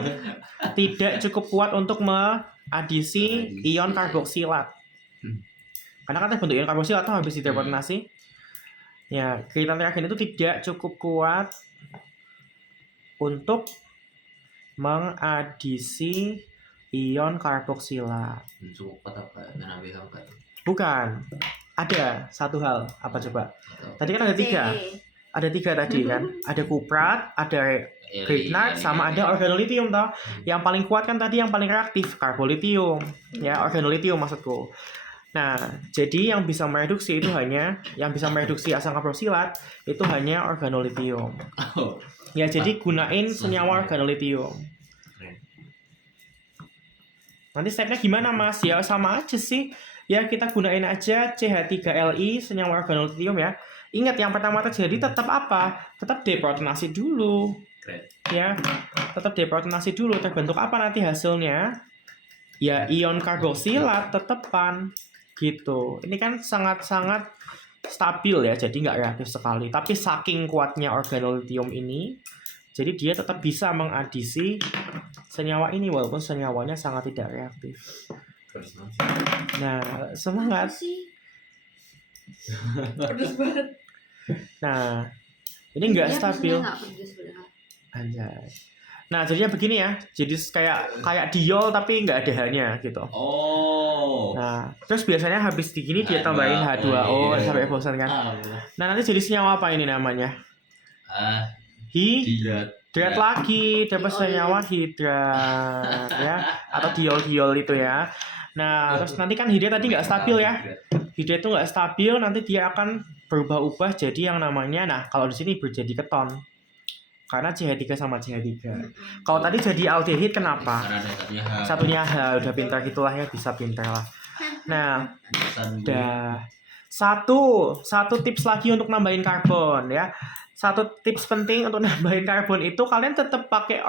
tidak cukup kuat untuk mengadisi ion karboksilat. Karena kan terbentuk ion karboksilat tuh habis dideprotonasi. Ya, Grignard reagen itu tidak cukup kuat untuk mengadisi ion karboksilat. Cukup kuat apa? NaBH apa? Bukan. Ada satu hal, apa coba? Tadi kan ada 3. Ada 3 tadi kan. Ada kuprat, ada Grignard, sama ada organolithium toh. Yang paling kuat kan tadi yang paling reaktif karbolithium. Ya, organolithium maksudku. Nah, jadi yang bisa mereduksi asam karboksilat itu hanya organolithium. Ya, jadi gunain senyawa organolithium. Nanti stepnya gimana Mas? Ya sama aja sih. Ya kita gunain aja CH3Li senyawa organolithium ya. Ingat yang pertama terjadi tetap apa? Tetap deprotonasi dulu. Ya, tetap deprotonasi dulu. Terbentuk apa nanti hasilnya? Ya ion karboksilat tetepan gitu. Ini kan sangat-sangat stabil ya, jadi nggak reaktif sekali. Tapi saking kuatnya organolithium ini, jadi dia tetap bisa mengadisi senyawa ini walaupun senyawanya sangat tidak reaktif. Nah, semangat. pedes banget. Nah, ini nggak stabil. Nggak pedes, Anjay. Nah, jadinya begini ya. Jadi kayak diol tapi nggak ada H-nya gitu. Oh. Nah, terus biasanya habis di gini dia tambahin H2O sampai bosan kan. Nah, nanti jadi senyawa apa ini namanya? Hidrat lagi, dapat senyawa hidrat ya, atau diol itu ya. Nah, terus nanti kan hidrat tadi nggak stabil ya. Hidrat itu nggak stabil, nanti dia akan berubah-ubah jadi yang namanya, nah kalau di sini berjadi keton. Karena CH3 sama CH3. Kalau tadi jadi aldehid kenapa? Karena ada Satunya H, udah pintar gitulah ya, bisa pintar lah. Nah, udah. Satu tips lagi untuk nambahin karbon ya. Satu tips penting untuk nambahin karbon itu kalian tetap pakai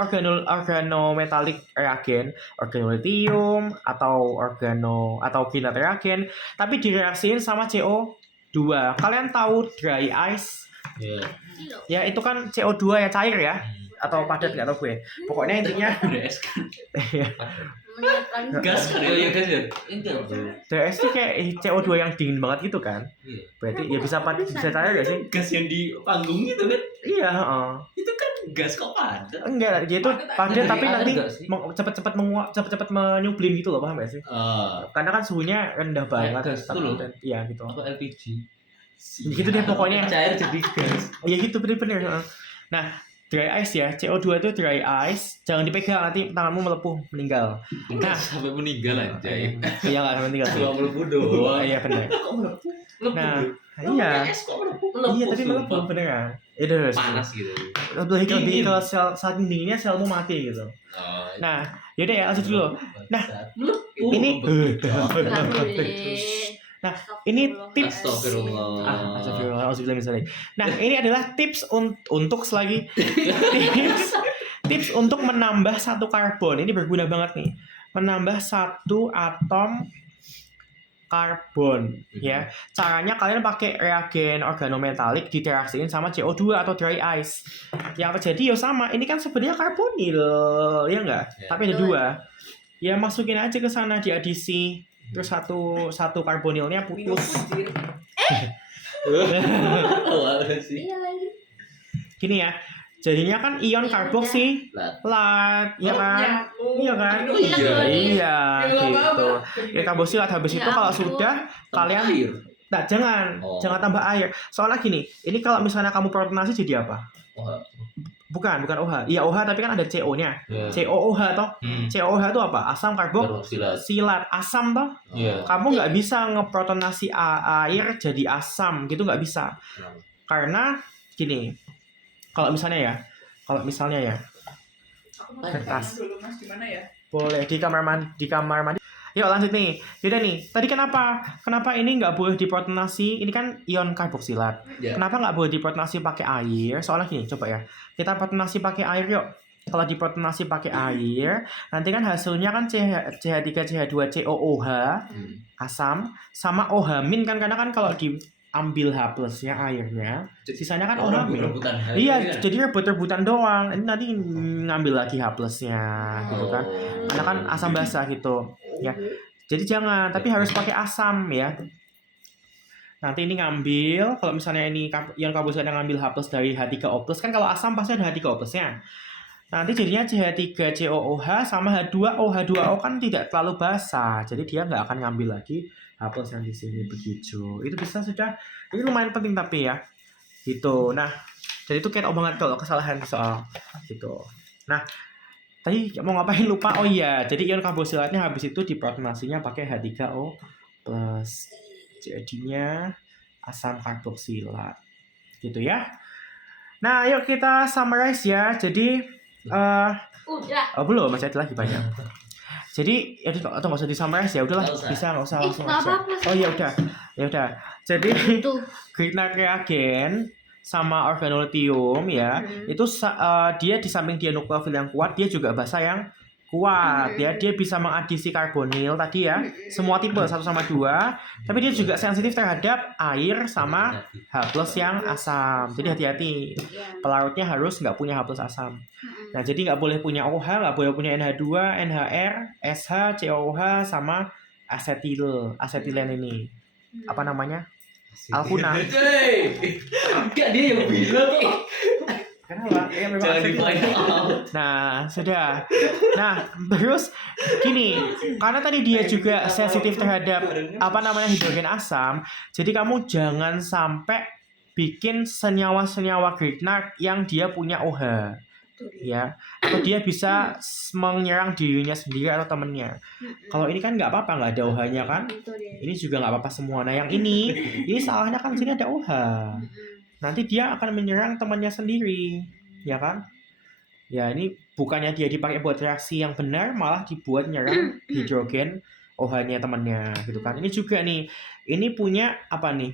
organometalik reagen, organolithium atau kinat reagen, tapi direaksiin sama CO2. Kalian tahu dry ice? Ya itu kan CO2 yang cair ya, atau padat nggak tahu gue. Pokoknya intinya gas kan ya gas ya. DS itu kayak CO2 yang dingin banget gitu kan. Berarti ya bisa cair gak sih? Gas yang di panggung itu kan. Iya, Itu kan gas kok padat. Enggak, dia itu padat tapi nanti cepet-cepet menyublim gitu loh, paham gak sih? Karena kan suhunya rendah banget. Gas itu loh. Iya gitu. Apa LPG? Gitu deh pokoknya. Cair jadi gas. Iya gitu bener-bener. Nah, dry ice ya, CO2 itu dry ice, jangan dipegang nanti tanganmu melepuh meninggal. Nah, sampai meninggal aja. Iya nggak sampai meninggal sih. Cuma melepuh doang. Iya benar. Nah, iya. Iya tadi melepuh beneran. Itu panas gitu. Lebih ke saking dinginnya selmu mati gitu. Nah, yaudah ya lanjut dulu. Nah, ini Nah, ini tips. Astagfirullah. Nah, ini adalah tips untuk selagi tips untuk menambah satu karbon. Ini berguna banget nih. Menambah satu atom karbon ya. Caranya kalian pakai reagen organometalik diteraksiin sama CO2 atau dry ice. Yang terjadi ya sama, ini kan sebenarnya karbonil, ya enggak? Tapi ada dua. Ya masukin aja ke sana diadisi. Terus satu karbonilnya putus. Gini ya. Jadinya kan ion karboksilat, ya kan? Iya kan? Iya, gitu. Ya karboksilat habis itu kalau sudah kalian jangan tambah air. Soalnya gini, ini kalau misalnya kamu protonasi jadi apa? Bukan OH. Iya OH tapi kan ada CO-nya. COOH toh. COOH itu apa? Asam karboksilat. Asam toh. Kamu nggak bisa ngeprotonasi air jadi asam gitu, nggak bisa. Karena gini. Kalau misalnya ya. Kertas. Boleh di kamar mandi. Yuk lanjut nih. Yaudah nih. Tadi kenapa ini nggak boleh diprotonasi? Ini kan ion karboksilat. Kenapa nggak boleh diprotonasi pakai air? Soalnya gini, coba ya. Kita protonasi pakai air yuk. Kalau diprotonasi pakai air, nanti kan hasilnya kan CH3, CH2, COOH, asam, sama OH- kan. Karena kan kalau diambil H plusnya airnya, sisanya kan OH-. Iya, jadi rebut-rebutan doang. Ini nanti ngambil lagi H plusnya, gitu kan. Karena kan asam basa gitu. Ya, jadi jangan, tapi harus pakai asam ya. Nanti ini ngambil, kalau misalnya ini ion karboksilat yang ngambil H plus dari H3O plus, kan kalau asam pasti ada H3O plusnya. Nanti jadinya CH3COOH sama H2O. H2O kan tidak terlalu basah, jadi dia nggak akan ngambil lagi H plus yang di sini begitu. Itu bisa sudah, ini lumayan penting tapi ya, gitu. Nah, jadi itu kayak banget kalau kesalahan soal gitu. Nah. Tadi mau ngapain lupa? Oh iya, jadi ion karboksilatnya habis itu diprotonasinya pakai H3O+. Jadinya asam karboksilat. Gitu ya. Nah, yuk kita summarize ya. Jadi udah. Belum, masih ada lagi banyak. Jadi atau nggak usah di-summarize ya, udahlah. Bisa nggak usah langsung aja. Oh ya udah. Jadi Grignard reagen sama organolithium ya, itu dia di samping dia nukleofil yang kuat, dia juga basa yang kuat ya. Dia bisa mengadisi karbonil tadi ya, semua tipe 1 sama 2, tapi dia juga sensitif terhadap air sama H plus yang asam. Jadi hati-hati, pelarutnya harus nggak punya H plus asam. Nah, jadi nggak boleh punya OH, nggak boleh punya NH2, NHR, SH, COOH sama asetilen ini. Apa namanya? Alkuna. Enggak, dia yang bilang. Kenapa? Ya, memang Jangan aktif. di-point out. Nah, sudah. Nah, terus gini, karena tadi dia juga sensitif terhadap hidrogen asam, jadi kamu jangan sampai bikin senyawa-senyawa Grignard yang dia punya OH, ya, atau dia bisa menyerang dirinya sendiri atau temennya. Kalau ini kan nggak apa-apa, nggak ada OH-nya kan? Ini juga nggak apa-apa semua. Nah, yang ini salahnya kan di sini ada OH. Nanti dia akan menyerang temannya sendiri, ya kan? Ya, ini bukannya dia dipakai buat reaksi yang benar, malah dibuat nyerang hidrogen OH-nya temannya, gitu kan? Ini juga nih, ini punya apa nih?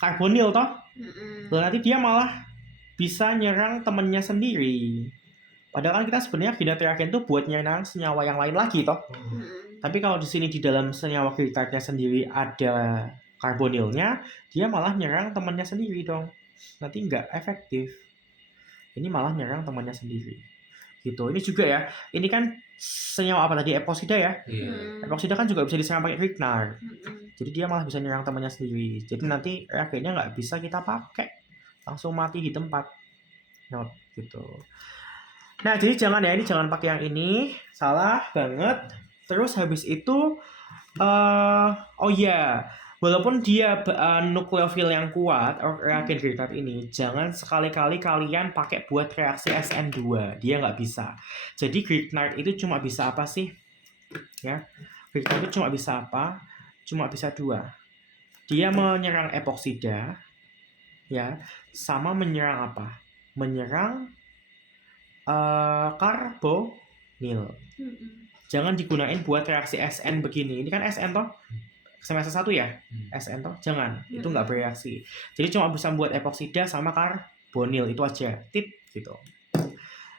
Karbonil toh? Lalu nanti dia malah bisa nyerang temannya sendiri. Padahal kan kita sebenarnya Grignard-Reagen itu buat nyerang senyawa yang lain lagi toh. Tapi kalau di sini di dalam senyawa Grignard-nya sendiri ada karbonilnya, dia malah nyerang temannya sendiri dong. Nanti nggak efektif. Ini malah nyerang temannya sendiri. Gitu. Ini juga ya. Ini kan senyawa apa tadi? Epoksida ya. Epoksida kan juga bisa diserang pakai Grignard. Jadi dia malah bisa nyerang temannya sendiri. Jadi nanti reagennya nggak bisa kita pakai. Langsung mati di tempat. Not gitu. Nah, jadi jangan ya, ini jangan pakai yang ini. Salah banget. Terus habis itu walaupun dia nukleofil yang kuat, reagen Grignard ini, jangan sekali-kali kalian pakai buat reaksi SN2. Dia nggak bisa. Jadi Grignard itu cuma bisa apa sih? Ya, Grignard itu cuma bisa apa? Cuma bisa 2. Dia menyerang epoksida, ya, sama menyerang apa? Menyerang karbonil. Jangan digunain buat reaksi SN begini. Ini kan SN toh? Semester 1 ya? SN toh? Jangan. Itu nggak bereaksi. Jadi cuma bisa buat epoksida sama karbonil. Itu aja. Tit gitu.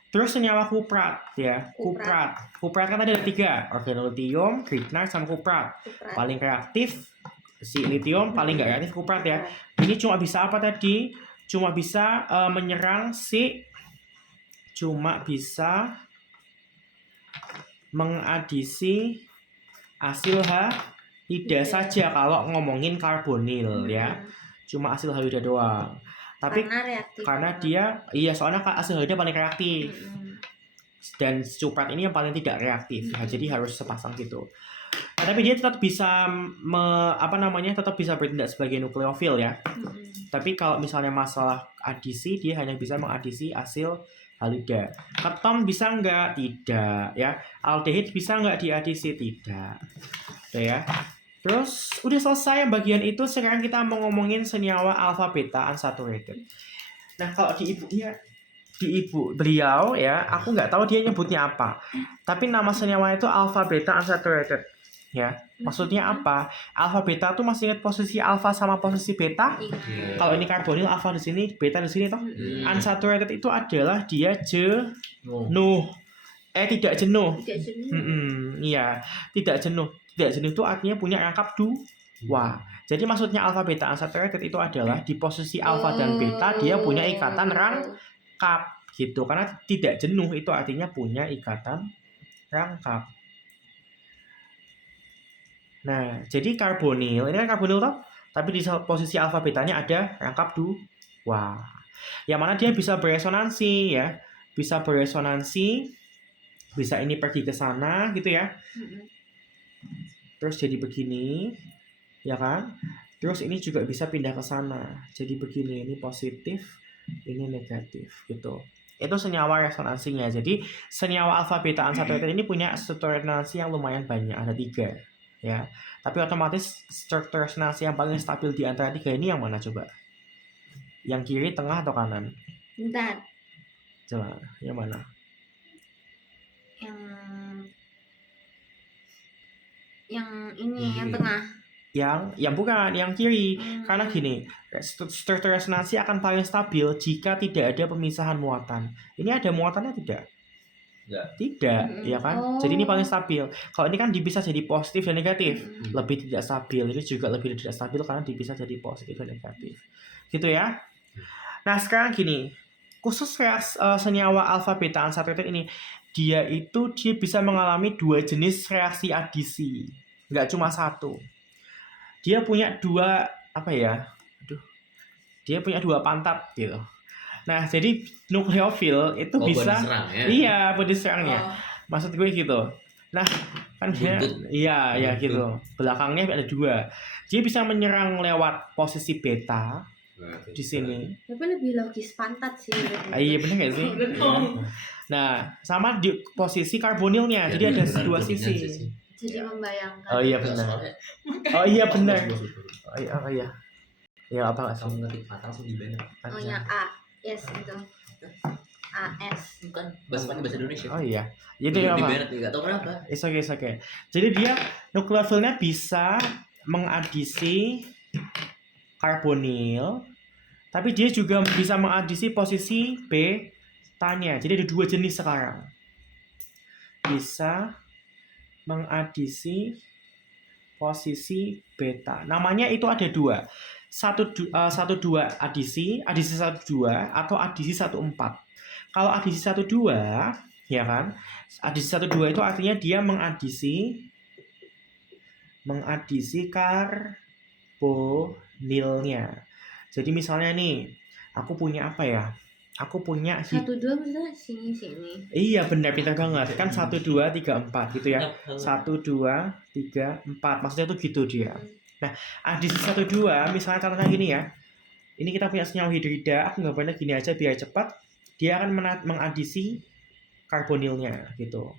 Terus senyawa kuprat ya. Kuprat kan tadi ada 3. Organolithium, Grignard, sama kuprat. Paling reaktif si lithium, paling nggak reaktif kuprat ya. Ini cuma bisa apa tadi? Cuma bisa menyerang cuma bisa mengadisi asil halida saja kalau ngomongin karbonil ya. Cuma asil halida doang. Tapi karena dia soalnya asil halida paling reaktif. Dan kuprat ini yang paling tidak reaktif. Nah, jadi harus sepasang gitu. Nah, tapi dia tetap bisa tetap bisa bertindak sebagai nukleofil ya. Tapi kalau misalnya masalah adisi, dia hanya bisa mengadisi asil halida. Keton bisa nggak? Tidak ya. Aldehid bisa nggak diadisi? Tidak. Udah ya. Terus udah selesai bagian itu. Sekarang kita mau ngomongin senyawa alpha beta unsaturated. Nah, kalau di ibu beliau ya, aku nggak tahu dia nyebutnya apa. Tapi nama senyawa itu alpha beta unsaturated. Ya, maksudnya apa? Alpha beta tuh masih ingat posisi alpha sama posisi beta? Kalau ini karbonil, alpha di sini, beta di sini toh. Unsaturated itu adalah dia jenuh. Tidak jenuh. Iya, tidak jenuh. Tidak jenuh itu artinya punya rangkap 2. Jadi maksudnya alpha beta unsaturated itu adalah di posisi alpha dan beta dia punya ikatan rangkap gitu. Karena tidak jenuh itu artinya punya ikatan rangkap. Nah, jadi karbonil, ini kan karbonil toh, tapi di posisi alfa betanya ada rangkap 2. Yang mana dia bisa beresonansi ya. Bisa beresonansi, bisa ini pergi ke sana gitu ya. Terus jadi begini, ya kan? Terus ini juga bisa pindah ke sana. Jadi begini, ini positif, ini negatif gitu. Itu senyawa resonansinya. Jadi senyawa alfa beta unsaturated ini punya struktur resonansi yang lumayan banyak, ada 3. Ya, tapi otomatis struktur resonansi yang paling stabil di antara 3 ini yang mana coba? Yang kiri, tengah, atau kanan? Bentar. Coba, yang mana? Yang ini, yang tengah. Yang bukan, yang kiri. Karena gini, struktur resonansi akan paling stabil jika tidak ada pemisahan muatan. Ini ada muatannya tidak? Tidak, ya kan? Jadi ini paling stabil. Kalau ini kan dipisah jadi positif dan negatif, lebih tidak stabil. Ini juga lebih tidak stabil karena dipisah jadi positif dan negatif. Gitu ya. Nah, sekarang gini, khusus senyawa alpha beta unsaturated ini, dia bisa mengalami 2 jenis reaksi adisi. Nggak cuma 1. Dia punya 2 Dia punya 2 pantat gitu. Nah, jadi nukleofil itu Oh, bisa diserang ya. iya, buat diserangnya. Oh, Maksud gue gitu. Nah, kan dia Buntut. iya, ya Buntut. gitu. Belakangnya ada 2. Dia bisa menyerang lewat posisi beta di sini. tapi lebih logis pantat sih. Iya, bener gak sih? Bener. Nah, sama di posisi karbonilnya. Ya, Jadi ada beneran 2 dominan sisi. sih. Jadi membayangkan. Oh iya Enggak, benar. soalnya Oh iya benar. bos. Oh iya, oh iya. Ya apa nggak sih? Kamu ngetik patah langsung di banner. Oh ya A, yes itu. AS. Bukan pakai bahasa Indonesia. Oh iya. Jadi Di apa? banner enggak tahu kenapa. It's okay. Jadi dia nukleofilnya bisa mengadisi karbonil, tapi dia juga bisa mengadisi posisi betanya. Jadi ada 2 jenis sekarang. Bisa mengadisi posisi beta. Namanya itu ada 2. 1 2 adisi 1 2 atau adisi 1 4. Kalau adisi 1 2, ya kan? Adisi 1 2 itu artinya dia mengadisi karbonilnya. Jadi misalnya nih, aku punya apa ya? Aku punya 1 2 maksudnya sini. iya benar, pintar banget. Kan 1 2 3 4 gitu ya. 1 2 3 4. Maksudnya tuh gitu dia. Adisi 1 2 misalnya contohnya gini ya. Ini kita punya senyawa hidrida, aku gambarnya gini aja biar cepat. Dia akan mengadisi karbonilnya gitu.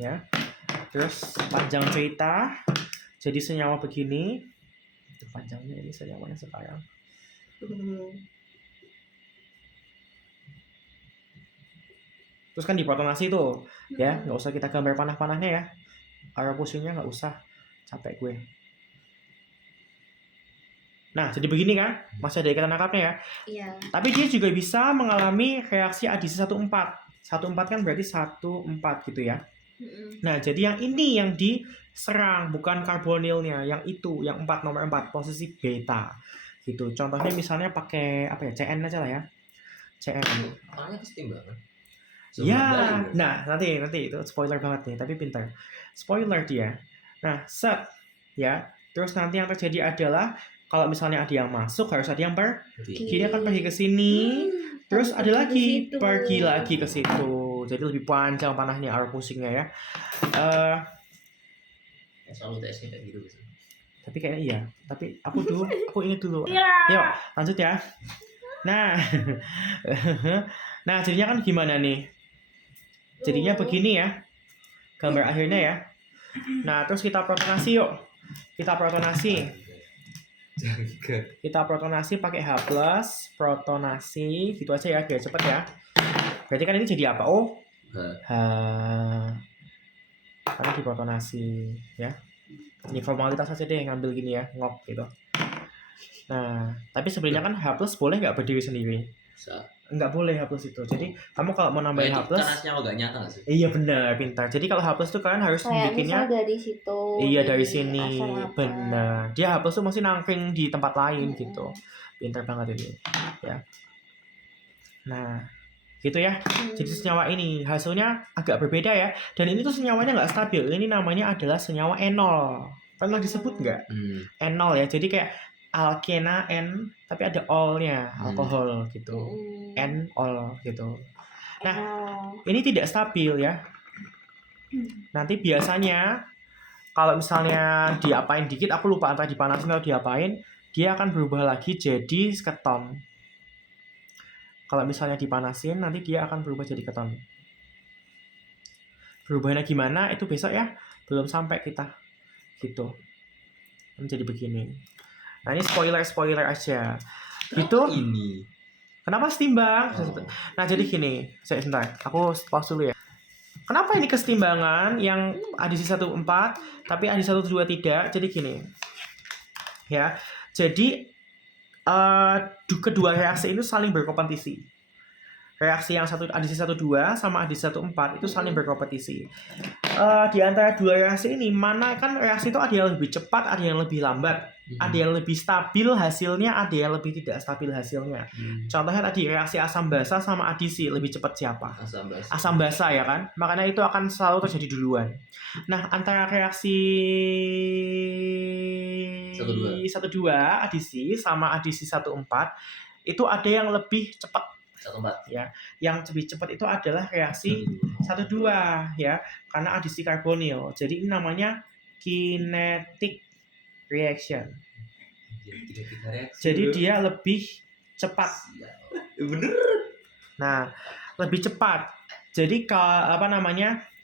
Ya. Terus panjang beta jadi senyawa begini. Itu panjangnya ini senyawanya sekarang. Terus kan diprotonasi tuh, ya nggak usah kita gambar panah-panahnya ya. Kalau pusingnya nggak usah, capek gue. Nah, jadi begini kan, masih ada ikatan nangkapnya ya. Iya. Tapi dia juga bisa mengalami reaksi adisi 1 4. 1 4 kan berarti 1 4 gitu ya. Nah, jadi yang ini yang diserang, bukan karbonilnya, yang itu, yang 4 nomor 4, posisi beta. Gitu. Contohnya misalnya pakai apa ya? CN aja lah ya. CN. Soalnya kesetimbangan. Ya, nah nanti itu spoiler banget nih, tapi pintar. Spoiler dia. Nah, set ya. Terus nanti yang terjadi adalah kalau misalnya ada yang masuk harus ada yang pergi. Dia akan pergi ke sini, terus ada lagi pergi lagi ke situ. Jadi lebih panjang panahnya, arah pusingnya ya. Selalu TS-nya kayak gitu. Tapi kayaknya iya. Tapi aku ingat dulu. Iya. Yuk, lanjut ya. Nah, nah jadinya kan gimana nih? Jadinya begini ya, gambar akhirnya ya. Nah, terus kita protonasi yuk. Kita protonasi pakai H+, protonasi, gitu aja ya, biar cepet ya. Berarti kan ini jadi apa? Oh, H. Karena diprotonasi ya. Ini formalitas aja deh, ngambil gini ya, ngok gitu. Nah, tapi sebenarnya kan H+ boleh nggak berdiri sendiri? Bisa. Nggak boleh H+ itu. Jadi kamu kalau mau nambahin H+, karena senyawa nggak nyata nggak sih? iya benar, pintar. Jadi kalau H+ itu kan harus Kayak bikinnya misal dari situ. iya dari sini, asal apa. benar. Dia H+ tuh masih nangkring di tempat lain gitu. Pintar banget ini, ya. Nah, gitu ya. Jadi senyawa ini hasilnya agak berbeda ya. Dan ini tuh senyawanya nggak stabil. Ini namanya adalah senyawa enol. Pernah disebut nggak? Enol ya. Jadi kayak alkena N tapi ada ol-nya, alkohol gitu. Enol gitu. Nah, ini tidak stabil ya. Nanti biasanya kalau misalnya diapain dikit, aku lupa antara dipanasin atau diapain, dia akan berubah lagi jadi keton. Kalau misalnya dipanasin, nanti dia akan berubah jadi keton. Berubahnya gimana? Itu besok ya. Belum sampai kita. Gitu. Menjadi begini. Nah, ini spoiler aja. Gitu. Ini. Kenapa setimbang? Nah, jadi gini. Sebentar. Aku pause dulu ya. Kenapa ini kesetimbangan yang adisi 1 4 tapi adisi 1 2 tidak? Jadi gini. Ya. Jadi kedua reaksi itu saling berkompetisi. Reaksi yang adisi 1 2 sama adisi 1 4 itu saling berkompetisi. Di antara dua reaksi ini, mana kan reaksi itu ada yang lebih cepat, ada yang lebih lambat, ada yang lebih stabil hasilnya, ada yang lebih tidak stabil hasilnya. Contohnya tadi reaksi asam basa sama adisi, lebih cepat siapa? Asam basa ya kan? Makanya itu akan selalu terjadi duluan. Nah, antara reaksi 1 2 adisi sama adisi 1 4 itu ada yang lebih cepat 1,4. Yang lebih cepat itu adalah reaksi 1,2 ya, karena adisi karbonil. Jadi ini namanya kinetic reaction. Jadi dia lebih cepat. Bener. Nah, lebih cepat. Jadi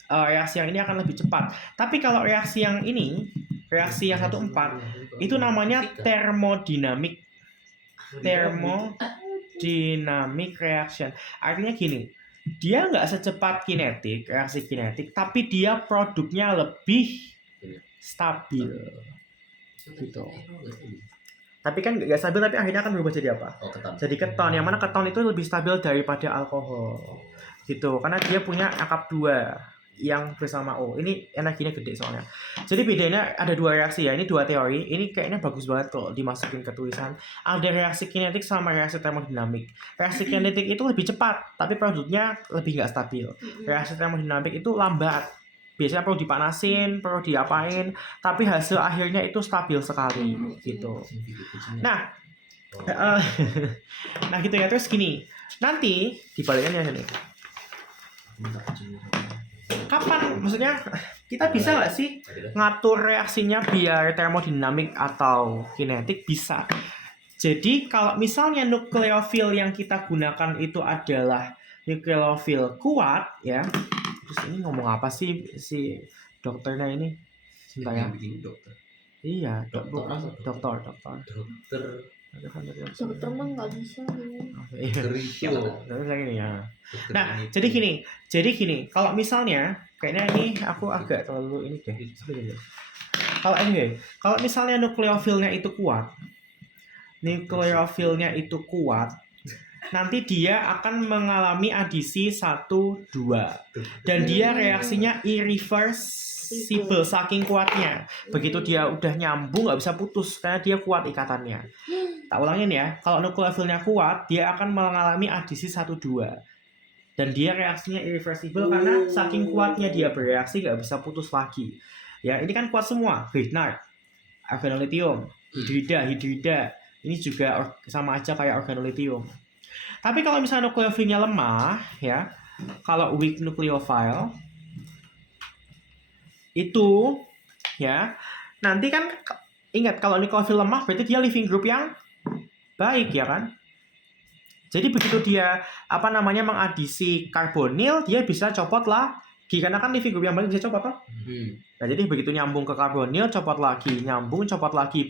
reaksi yang ini akan lebih cepat. Tapi kalau reaksi yang ini, reaksi yang 1,4 itu namanya thermodynamic reaction. Artinya gini, dia nggak secepat kinetik, reaksi kinetik, tapi dia produknya lebih stabil. Gitu. Tapi kan nggak stabil, tapi akhirnya akan berubah jadi apa? Keton. Jadi keton. Yang mana keton itu lebih stabil daripada alkohol. Gitu, karena dia punya angkap 2 yang bersama O. Ini energinya gede soalnya. Jadi bedanya ada 2 reaksi ya. Ini 2 teori. Ini kayaknya bagus banget kalau dimasukin ke tulisan. Ada reaksi kinetik sama reaksi termodinamik. Reaksi kinetik itu lebih cepat, tapi produknya lebih nggak stabil. Reaksi termodinamik itu lambat. Biasanya perlu dipanasin, perlu diapain, tapi hasil akhirnya itu stabil sekali gitu. Nah, nah gitu ya. Terus gini, nanti dibalikannya nih. Kapan, maksudnya kita bisa nggak sih ngatur reaksinya biar termodinamik atau kinetik? Bisa. Jadi kalau misalnya nukleofil yang kita gunakan itu adalah nukleofil kuat ya. Terus ini ngomong apa sih si dokternya ini? Sebentar ya. Iya, dokter. Dokter mah nggak bisa gini. Gini ya. Nah, jadi gini. Kalau misalnya, kayaknya ini aku agak terlalu ini deh. Kalau misalnya nukleofilnya itu kuat, nanti dia akan mengalami adisi 1,2 dan dia reaksinya irreversible saking kuatnya. Begitu dia udah nyambung nggak bisa putus karena dia kuat ikatannya. Tak ulangin ya, kalau nukleofilnya kuat dia akan mengalami adisi 1,2 dan dia reaksinya irreversible karena saking kuatnya dia bereaksi nggak bisa putus lagi. Ya ini kan kuat semua, Grignard, organolithium, hidrida. Ini juga sama aja kayak organolithium. Tapi kalau misalnya nukleofilnya lemah, ya, kalau weak nucleophile itu, ya, nanti kan ingat kalau nukleofil lemah berarti dia leaving group yang baik, ya kan? Jadi begitu dia mengadisi karbonil, dia bisa copot lagi karena kan leaving group yang baik bisa copot toh. Nah jadi begitu nyambung ke karbonil, copot lagi,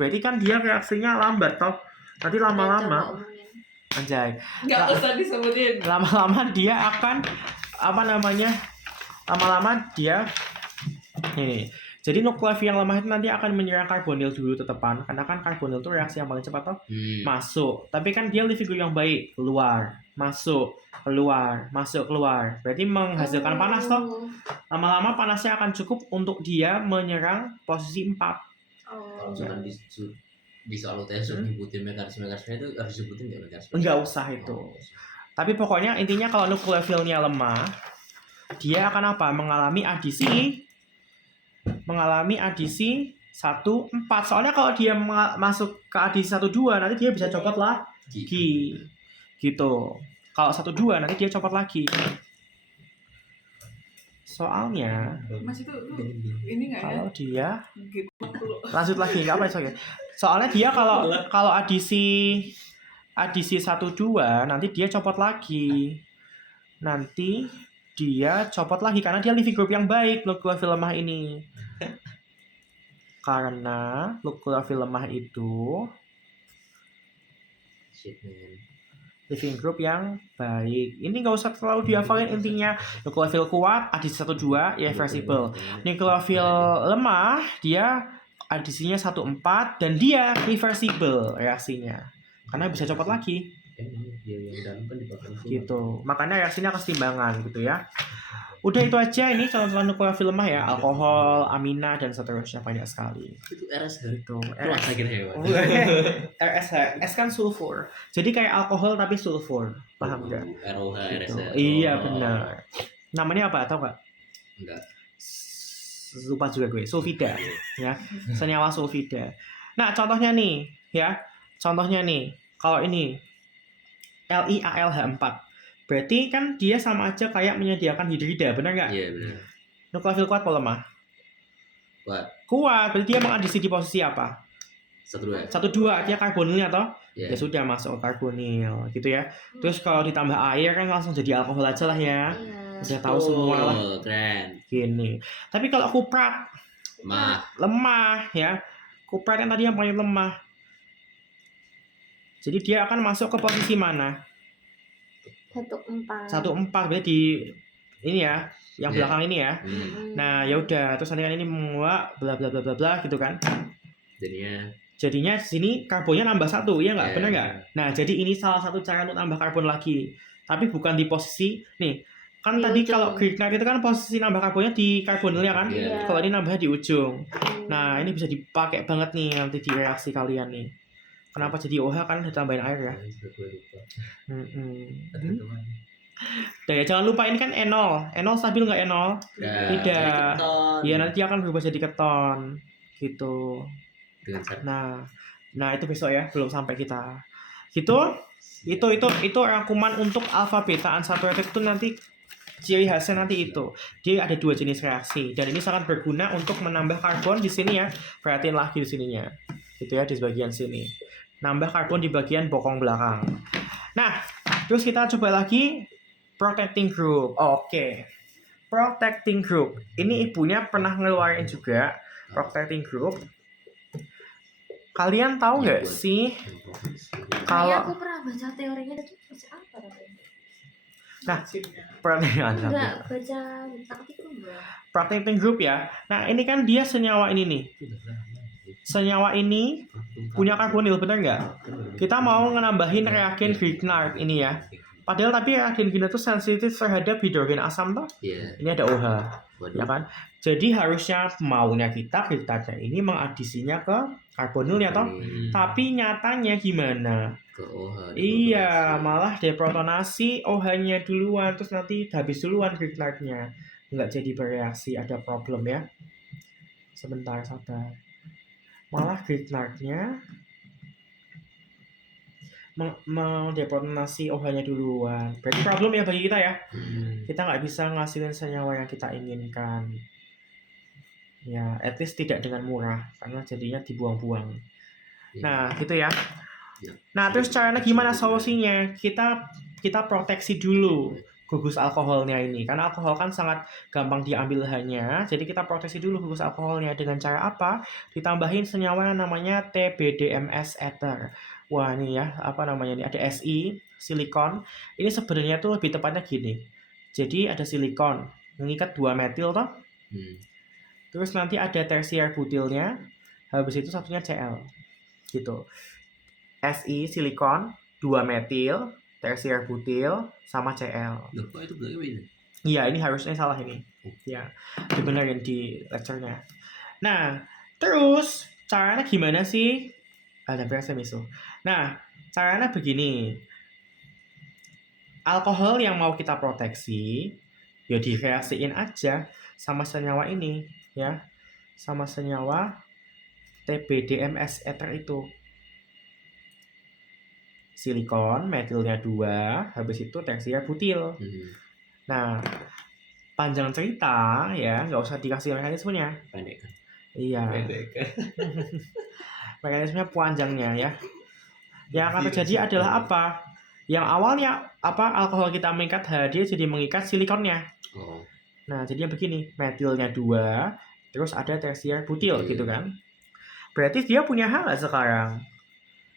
berarti kan dia reaksinya lambat toh. Nanti lama-lama. Anjay. Nggak usah disebutin. Lama-lama dia akan ini. Jadi nukleofil yang lemah itu nanti akan menyerang karbonil dulu tetepan, karena kan karbonil itu reaksi yang paling cepat toh. Masuk. Tapi kan dia leaving group yang baik, keluar, masuk, keluar. Berarti menghasilkan panas toh. Lama-lama panasnya akan cukup untuk dia menyerang posisi 4. Kalau misalkan di soal UTS nyebutin mekanisme itu harus disebutin nggak mekanisme? Enggak usah itu. Tapi pokoknya intinya kalau nukleofilnya lemah, dia akan mengalami adisi 1,4. Soalnya kalau dia masuk ke adisi 1,2 nanti dia bisa copot lagi. Gitu. Kalau 1,2 nanti dia copot lagi. Soalnya Mas itu ini nggak ya? kalau dia Gitu. lanjut lagi nggak apa soalnya. Soalnya dia kalau adisi 1,2 nanti dia copot lagi. Karena dia leaving group yang baik nukleofil lemah ini. Karena nukleofil lemah itu living group yang baik. Ini nggak usah terlalu dihafalin intinya. Nukleofil kuat, adisi 1,2, irreversible. Nukleofil lemah, dia adisinya 1,4 dan dia reversible reaksinya. Karena bisa copot lagi. Gitu. Makanya reaksinya kesetimbangan gitu ya. Udah itu aja ini contoh nukleofil lemah ya, alkohol, amina dan seterusnya banyak sekali. Itu RSH. Itu RSH. S kan sulfur. Jadi kayak alkohol tapi sulfur. Paham enggak? ROH, RSH. Iya benar. Namanya apa tahu enggak? Enggak. Lupa juga gue. Sulfida ya. Senyawa sulfida. Nah, contohnya nih ya. Kalau ini LiAlH4. Berarti kan dia sama aja kayak menyediakan hidrida, benar nggak? Iya benar. Nuklofil kuat atau lemah? Kuat. Kuat, berarti dia mengadisi di posisi apa? 1-2. 1-2, dia karbonilnya toh? Iya. Ya sudah masuk karbonil gitu ya. Terus kalau ditambah air kan langsung jadi alkohol aja lah ya. Iya. Udah tahu semua lah. Keren. Gini. Tapi kalau kuprat Mah. lemah ya. Kuprat yang tadi yang paling lemah. Jadi dia akan masuk ke posisi mana? 1,4. 1,4 berarti di ini ya, yang Iya. belakang ini ya. Nah, ya udah, terus nanti kan ini menguap bla bla bla bla bla gitu kan. Jadinya di sini karbonnya nambah 1, ya nggak? Iya. Benar nggak? Nah, jadi ini salah satu cara untuk nambah karbon lagi. Tapi bukan di posisi nih. Kan Di tadi ujung. kalau Grignard itu kan posisi nambah karbonnya di karbonilnya kan? Iya. Kalau ini nambahnya di ujung. Nah, ini bisa dipakai banget nih nanti di reaksi kalian nih. Kenapa jadi OH kan ditambahin air ya? Dan ya jangan lupa ini kan enol. Enol stabil nggak enol? Tidak. Iya, nanti akan berubah jadi keton gitu. Dengan syarat Nah itu besok ya, belum sampai kita. Gitu. Itu rangkuman untuk alfa beta unsaturated itu nanti ciri khasnya nanti itu. Dia ada 2 jenis reaksi dan ini sangat berguna untuk menambah karbon di sini ya. Perhatiin lagi di sininya. Gitu ya, di bagian sini. Nambah karbon di bagian bokong belakang. Nah, terus kita coba lagi protecting group. Oke. Protecting group. Ini ibunya pernah ngeluarin juga protecting group. Kalian tahu nggak sih Kayak kalau aku pernah baca teorinya itu baca apa namanya? nah protecting Enggak, baca artikel enggak. protecting group ya. Nah, ini kan dia senyawa ini nih. Senyawa ini punya karbonil, benar nggak? Kita mau nambahin reagen Grignard ini ya. Padahal tapi reagen Grignard itu sensitif terhadap hidrogen asam toh. Iya. Ini ada OH, Waduh. ya kan? Jadi harusnya maunya kita Grignardnya ini mengadisinya ke karbonilnya toh. Tapi nyatanya gimana? Ke OH. Iya, malah deprotonasi OH-nya duluan, terus nanti habis duluan Grignardnya. Nggak jadi bereaksi, ada problem ya. Sebentar, sabar. Malah Grignardnya mendeprotonasi OH-nya duluan. Berarti problem ya bagi kita ya. Kita nggak bisa ngasilin senyawa yang kita inginkan. Ya, at least tidak dengan murah, karena jadinya dibuang-buang. Nah, gitu ya. Nah, terus caranya gimana solusinya? Kita proteksi dulu gugus alkoholnya ini. Karena alkohol kan sangat gampang diambil hanya. Jadi kita proteksi dulu gugus alkoholnya dengan cara apa? Ditambahin senyawa yang namanya TBDMS ether. Wah, ini ya, apa namanya ini? Ada Si, silikon. Ini sebenarnya tuh lebih tepatnya gini. Jadi ada silikon, mengikat 2 metil toh. Terus nanti ada tersier butilnya. Habis itu satunya Cl. Gitu. Si silikon, 2 metil, tersier butil, sama Cl. Loh, kok itu belakangnya ini? Iya, ini harusnya salah ini. Ya, dibenerin di lecture-nya. Nah, terus caranya gimana sih? Ada berasa miso. Nah, caranya begini. Alkohol yang mau kita proteksi, ya direaksiin aja sama senyawa ini, ya. Sama senyawa TBDMS ether itu. Silikon, metilnya 2, habis itu tersier butil. Nah, panjang cerita ya, nggak usah dikasih mekanismenya. Pendek kan? Iya, mekanismenya panjangnya ya. Yang akan terjadi adalah apa? Yang awalnya alkohol kita mengikat H, dia jadi mengikat silikonnya. Oh. Nah, jadinya begini, metilnya 2, terus ada tersier butil gitu kan. Berarti dia punya H nggak sekarang?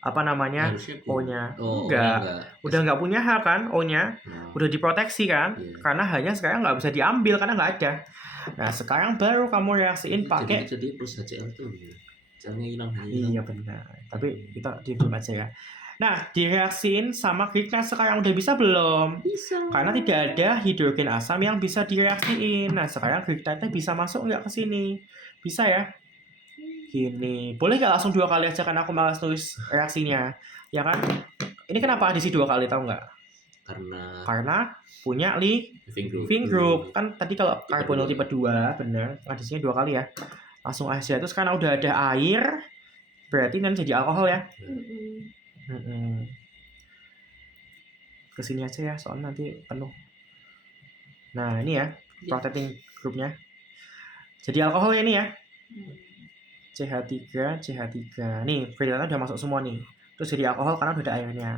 Apa namanya? O-nya. Enggak. Udah nggak punya H kan, O-nya. Udah diproteksi kan. Karena hanya sekarang nggak bisa diambil karena nggak ada. Nah, sekarang baru kamu reaksiin pakai. Jadi plus HCl tuh. Caranya hilang. Iya benar. Tapi kita diam aja ya. Nah, direaksiin sama Grignard sekarang udah bisa belum? Bisa. Karena tidak ada hidrogen asam yang bisa direaksiin. Nah, sekarang Grignardnya bisa masuk nggak ke sini? Bisa ya? Gini, boleh nggak langsung 2 kali aja, karena aku malas tulis reaksinya, ya kan? Ini kenapa adisi 2 kali, tahu nggak? Karena punya leaving group. Kan tadi kalau karbonil tipe 2, bener, adisinya 2 kali ya. Langsung aja. Terus karena udah ada air, berarti nanti jadi alkohol ya. Kesini aja ya, soalnya nanti penuh. Nah ini ya protecting groupnya. Jadi alkoholnya ini ya, CH3, CH3. Nih kriteria udah masuk semua nih. Terus jadi alkohol karena udah ada airnya.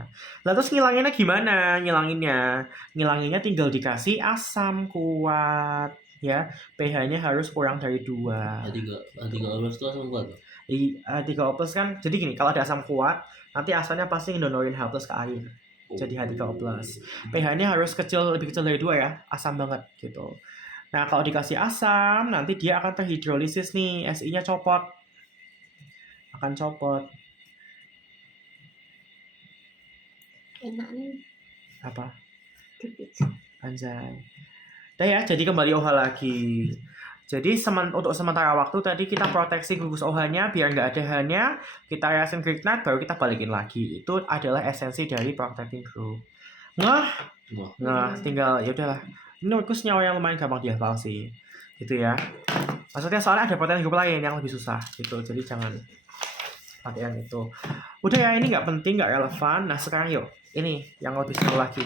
Lah terus ngilanginnya gimana? Ngilanginnya tinggal dikasih asam kuat ya. pH-nya harus kurang dari 2. H3O+ itu asam kuat tuh. H3O+ kan, jadi gini, kalau ada asam kuat, nanti asalnya pasti ngedonorin H+ ke air. Jadi H3O+. pH-nya harus lebih kecil dari 2 ya, asam banget gitu. Nah, kalau dikasih asam, nanti dia akan terhidrolisis nih, Si-nya copot. Akan copot. Enak nih. Apa? Dipit. Anjay. Nah ya, jadi kembali OH lagi. Jadi untuk sementara waktu tadi kita proteksi gugus OH-nya biar nggak ada H-nya, kita reaction Grignard baru kita balikin lagi. Itu adalah esensi dari protecting group. Nah, tinggal ya udahlah. Ini menurutku senyawa yang lumayan gampang dihafal sih. Gitu ya. Maksudnya soalnya ada protecting group lain yang lebih susah gitu. Jadi jangan pakai yang itu. Udah ya, ini nggak penting, nggak relevan. Nah, sekarang yuk. Ini yang lebih seru lagi.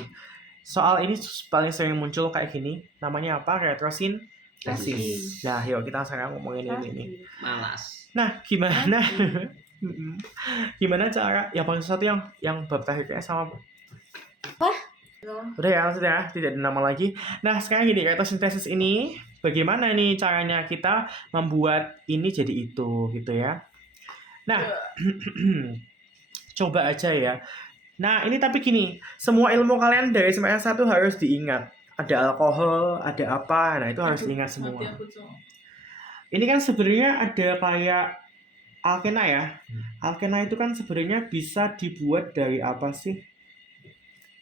Soal ini paling sering muncul kayak gini. Namanya apa? Retrosintesis. Nah, yuk kita sekarang ngomongin ini. Malas. Nah, gimana? Gimana cara? Yang paling satu yang bab terakhirnya sama. Udah ya, sudah tidak ada nama lagi. Nah, sekarang gini, retrosintesis ini bagaimana nih caranya kita membuat ini jadi itu gitu ya. Nah, coba aja ya. Nah, ini tapi gini, semua ilmu kalian dari semester 1 harus diingat. Ada alkohol, ada apa, nah itu harus diingat semua. Ini kan sebenarnya ada kayak alkena ya. Alkena itu kan sebenarnya bisa dibuat dari apa sih?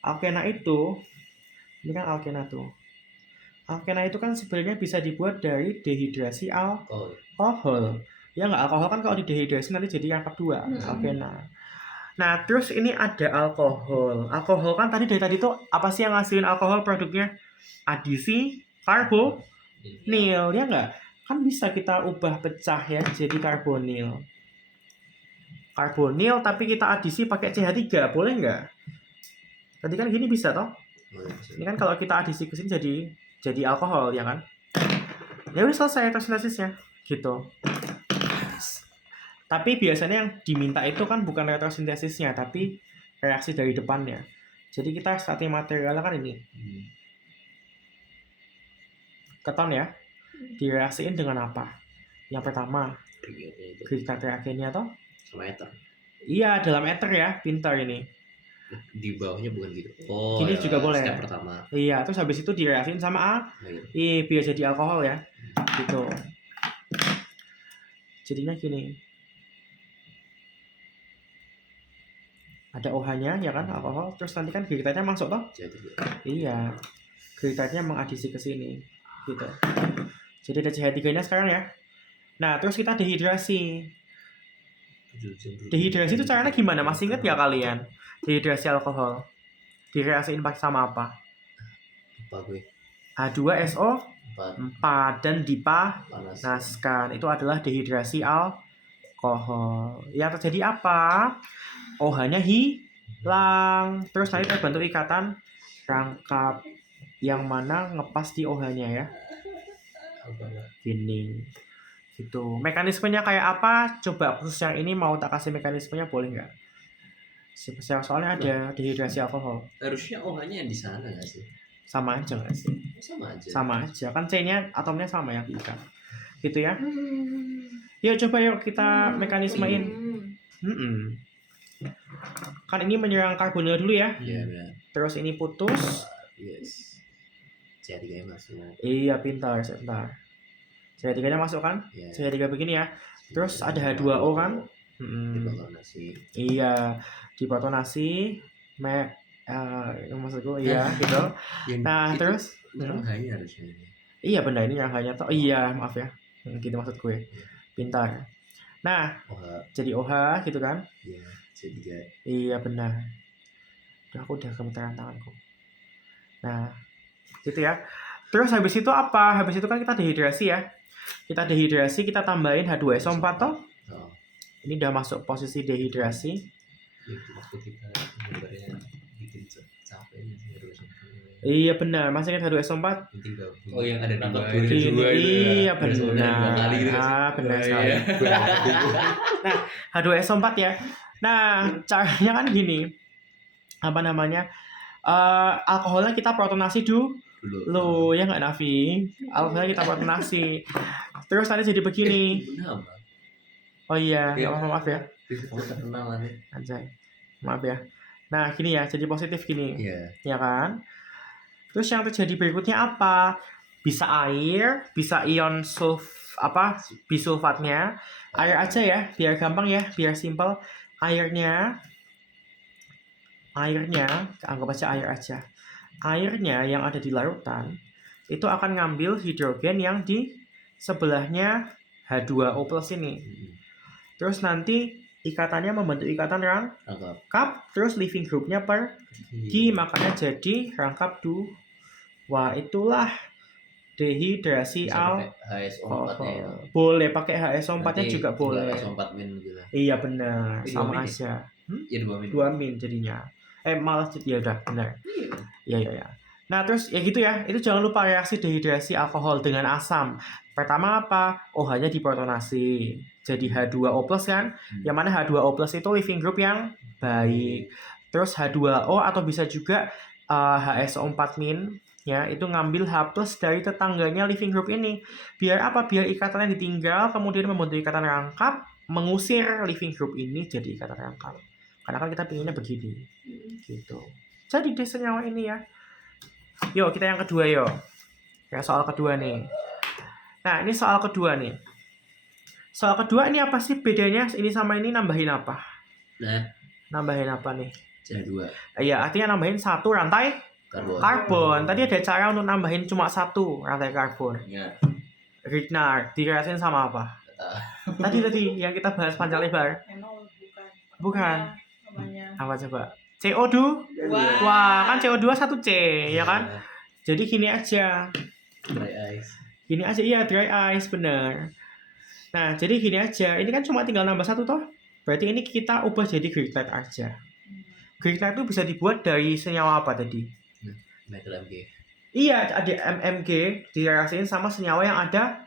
Alkena itu, ini kan alkena tuh. Alkena itu kan sebenarnya bisa dibuat dari dehidrasi alkohol. Ya nggak, alkohol kan kalau didehidrasi nanti jadi yang kedua, alkena. Nah, terus ini ada alkohol. Alkohol kan dari tadi tuh apa sih yang ngasihin alkohol produknya? Adisi karbonil, ya nggak? Kan bisa kita ubah pecah ya jadi karbonil. Karbonil tapi kita adisi pakai CH3, boleh nggak? Tadi kan gini bisa toh? Ini kan kalau kita adisi ke sini jadi alkohol ya kan? Ya udah selesai retrosintesisnya gitu. Tapi biasanya yang diminta itu kan bukan retrosintesisnya, tapi reaksi dari depannya. Jadi kita starting materialnya kan ini. Keton ya. Direaksiin dengan apa? Yang pertama, Grignard reagennya toh? Sama ether. Iya, dalam ether ya, pintar ini. Di bawahnya bukan gitu. Gini juga boleh. Step pertama. Iya, terus habis itu direaksiin sama biar jadi alkohol ya. Gitu. Jadinya gini. Ada OH-nya ya kan, alkohol, terus nanti kan Grignardnya masuk toh? Iya. Grignardnya mengadisi ke sini. Gitu. Jadi ada CH3-nya sekarang ya. Nah, terus kita dehidrasi. Dehidrasi itu caranya gimana? Masih inget ya kalian? Dehidrasi alkohol. Direaksiin pakai sama apa? Lupa gue. H2SO4 dan dipanaskan. Itu adalah dehidrasi alkohol. Yang terjadi apa? OH-nya hilang. Terus nanti terbentuk ikatan rangkap yang mana ngepas di OH-nya ya. Gini. Gitu. Mekanismenya kayak apa? Coba khusus yang ini mau tak kasih mekanismenya boleh nggak? Soalnya ada dehidrasi alkohol. Harusnya OH-nya yang di sana nggak sih? Sama aja nggak sih? Sama aja. Kan C-nya atomnya sama yang diikat. Gitu ya. Yuk coba yuk kita mekanismein. Kan ini menyerang karbonil dulu ya. Iya benar. Terus ini putus. Yes. CH3-nya masuk. Iya pintar, sebentar. CH3-nya masuk kan? Yeah. CH3 begini ya. Terus ada H2O kan? Diprotonasi. Iya, diprotonasi. Maksudku iya gitu. Nah terus. Hanya harusnya. Iya benar, ini yang hanya toh. Iya maaf ya. Gitu maksud gue. Pintar. Nah, jadi OH gitu kan? Iya. C3. Iya benar. Aku udah gemeteran tanganku. Nah, gitu ya. Terus habis itu apa? Habis itu kan kita dehidrasi ya. Kita dehidrasi, kita tambahin H2SO4 toh. Ini udah masuk posisi dehidrasi. Waktu kita gambarnya bikin capek. Iya benar, masih ingat H2SO4? Penting gak? Oh, yang ada nangkap dua. duri. Ini Dua itu ya. iya Ada saudara dua benar. kali gitu. Benar Oh, sekali. iya. Nah, H2SO4 ya. Nah, caranya kan gini. Apa namanya? Alkoholnya kita protonasi dulu. Ya nggak Nafi? Alkoholnya kita protonasi. Terus nanti jadi begini. Kenapa? Oh iya, Iya. maaf ya. Kamu terkenal nih. Anjay. Maaf ya. Nah, gini ya, jadi positif gini. Iya. Ya kan? Terus yang terjadi berikutnya apa? Bisa air, bisa ion bisulfatnya. Air aja ya, biar gampang ya, biar simple. Airnya, anggap aja air aja. Airnya yang ada di larutan itu akan ngambil hidrogen yang di sebelahnya H2O+ ini. Terus nanti ikatannya membentuk ikatan rangkap, terus living groupnya pergi, makanya jadi rangkap 2. Itulah dehidrasi HSO4-nya ya. Boleh pakai HSO4-nya juga boleh. HSO4 min gitu lah. Iya benar, Ini sama 2 min aja. Ya 2 min. 2 min jadinya. Malah ya udah benar. Iya. Nah, terus ya gitu ya. Itu jangan lupa reaksi dehidrasi alkohol dengan asam. Pertama apa? OH-nya diprotonasi. Jadi H2O+ kan. Yang mana H2O+ itu living group yang baik. Terus H2O atau bisa juga HSO4- ya, itu ngambil H+ dari tetangganya living group ini. Biar apa? Biar ikatannya ditinggal, kemudian membentuk ikatan rangkap, mengusir living group ini jadi ikatan rangkap. Karena kan kita pinginnya begini. Gitu. Jadi deh senyawa ini ya. Yuk, kita yang kedua yuk. Ya, soal kedua nih. Nah, ini soal kedua nih. Soal kedua ini apa sih bedanya ini sama ini, nambahin apa? Nah, Nambahin apa nih? CH2 Iya, artinya nambahin satu rantai karbon. Tadi ada cara untuk nambahin cuma satu rantai karbon. Ya. Grignard, dirasain sama apa? Tadi yang kita bahas panjang lebar. Bukan. Namanya. Apa coba? CO2. Wah, kan CO2 satu C, ya kan? Jadi gini aja. Dry ice. Gini aja, iya dry ice, bener. Nah, jadi gini aja. Ini kan cuma tinggal nambah satu toh. Berarti ini kita ubah jadi Grignard aja. Grignard itu bisa dibuat dari senyawa apa tadi? Metal MG. Iya, ada MMG direaksiin sama senyawa yang ada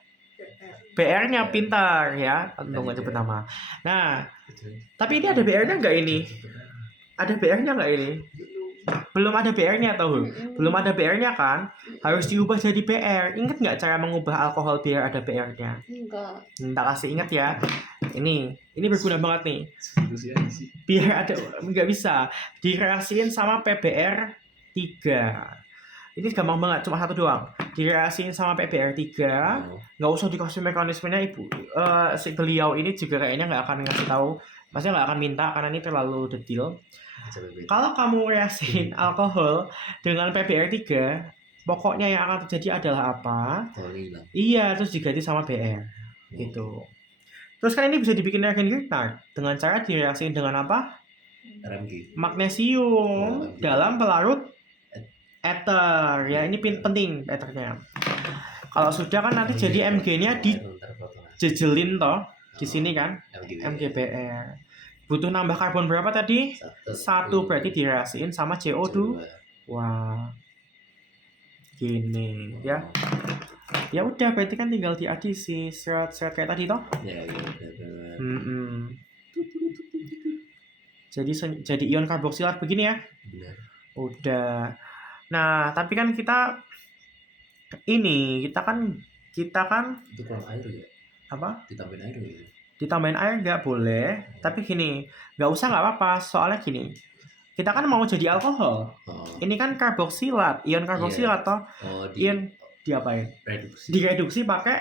BR-nya, pintar ya. Untung aja pertama. Nah, tapi ini ada BR-nya nggak ini? Ada BR-nya nggak ini? Belum ada BR-nya tahu? Belum ada BR-nya kan? Harus diubah jadi BR. Ingat nggak cara mengubah alkohol biar ada BR-nya? Enggak. Tak kasih ingat ya. Ini berguna banget nih. Biar ada, nggak bisa. Direaksiin sama PBr 3. Ini gampang banget, cuma satu doang. Direaksiin sama PBr 3. Nggak usah dikasih mekanismenya ibu. Si beliau ini juga kayaknya nggak akan ngasih tahu. Maksudnya nggak akan minta karena ini terlalu detail. Kalau kamu reaksiin alkohol dengan PBr 3, pokoknya yang akan terjadi adalah apa? Iya, terus diganti sama BR. Gitu. Terus kan ini bisa dibikin reagen Grignard dengan cara direaksiin dengan apa? RMG. Magnesium dalam pelarut ether. Ya, ini penting ethernya. Kalau sudah kan nanti jadi Mg-nya dijejelin toh di sini kan, MgBr. Butuh nambah karbon berapa tadi? 1, berarti direaksiin sama CO2. Wah. Gini ya. Ya udah, berarti kan tinggal diadisi seret-seret kayak tadi toh. Ya. Jadi ion karboksilat begini ya. Benar. Udah. Nah, tapi kan kita kan Itu kurang air ya? apa? Ditambahin air ya? Ditambahin air nggak boleh, tapi gini, nggak usah nggak apa-apa, soalnya gini, kita kan mau jadi alkohol, ini kan karboksilat, ion karboksilat toh, ion diapain? Direduksi pakai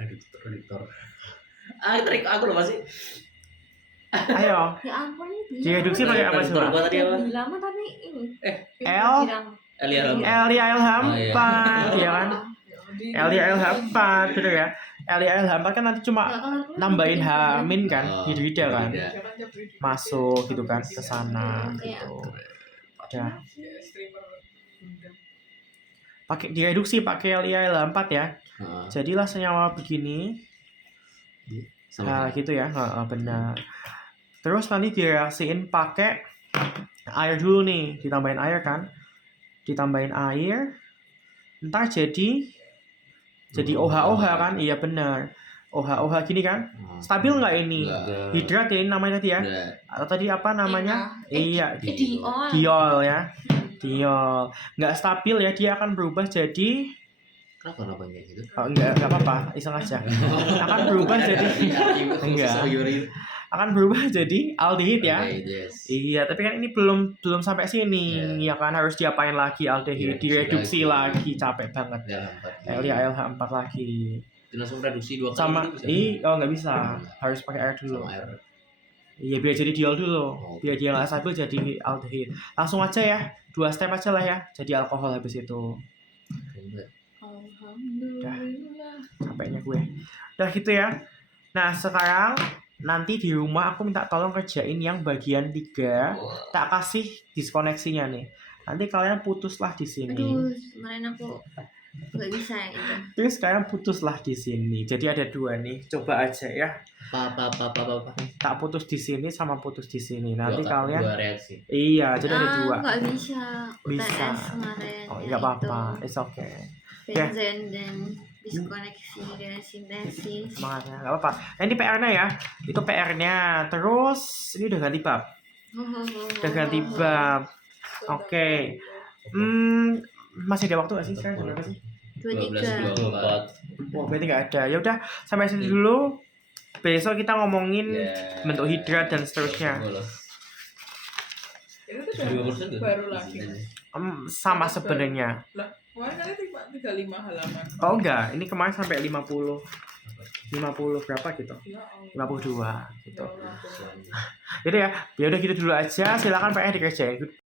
reduktor. Trik aku loh masih. ayo, Ya ampun ini. direduksi pakai apa coba? Gua tadi apa? Lama tapi ini. LDAL4, ya kan? LDAL4 gitu ya. LDAL4 kan nanti cuma nambahin H- kan, hidrida kan, masuk gitu kan ke sana gitu. Udah. Pakai direduksi pakai LDAL4 ya. Jadilah senyawa begini. Nah, gitu ya. Benar. Terus nanti direaksiin pakai air dulu nih, ditambahin air kan. ditambahin air, ntar jadi OH kan? Iya benar. OH gini kan? Stabil nggak ini? Enggak. Hidrat ya ini namanya tadi ya? Udah. Atau tadi apa namanya? Iya, Diol. diol ya. Diol. Nggak stabil ya, dia akan berubah jadi Kenapa namanya gitu? enggak apa-apa, iseng aja. Akan berubah jadi Enggak. akan berubah jadi aldehid ya. Yes. Iya, tapi kan ini belum sampai sini. Ya kan harus diapain lagi aldehid, direduksi lagi, capek banget. LDH-LH4 lagi. Langsung reduksi 2 kali Sama gitu bisa? nggak bisa. Harus pakai air dulu. Sama air. Iya, biar jadi diol dulu. Oh. Biar dia nggak stabil jadi aldehid. Langsung aja ya. 2 step aja lah ya. Jadi alkohol habis itu. Alhamdulillah. Capeknya gue. Udah gitu ya. Nah, sekarang nanti di rumah aku minta tolong kerjain yang bagian 3. Tak kasih diskoneksinya nih. Nanti kalian putuslah di sini. Aduh, kemarin aku nggak bisa yang itu. Terus kalian putuslah di sini. Jadi ada 2 nih. Coba aja ya. Apa. Tak putus di sini sama putus di sini. Nanti kalian 2 reaksi. iya, jadi ada 2. Nggak bisa. Bisa. UTS kemarin. Oh, enggak apa-apa. It's okay. Benzen dan diskoneksi dan sintesis. Semangatnya. Enggak apa-apa. Nah, ini PR-nya ya. Itu PR-nya. Terus ini udah ganti bab. Udah ganti bab. Oke. Masih ada waktu nggak sih sekarang? Berapa sih? 23. 12, 24. Wah, berarti nggak ada. Ya udah, sampai sini dulu. Besok kita ngomongin bentuk hidrat dan seterusnya. Itu tuh baru lagi. Sama sebenarnya. Lah, kemarin kali 35 halaman. Oh enggak, ini kemarin sampai 50 berapa gitu? Ya Allah. 52 gitu. Ya Allah. Jadi ya udah gitu dulu aja. Silakan PR dikerjain.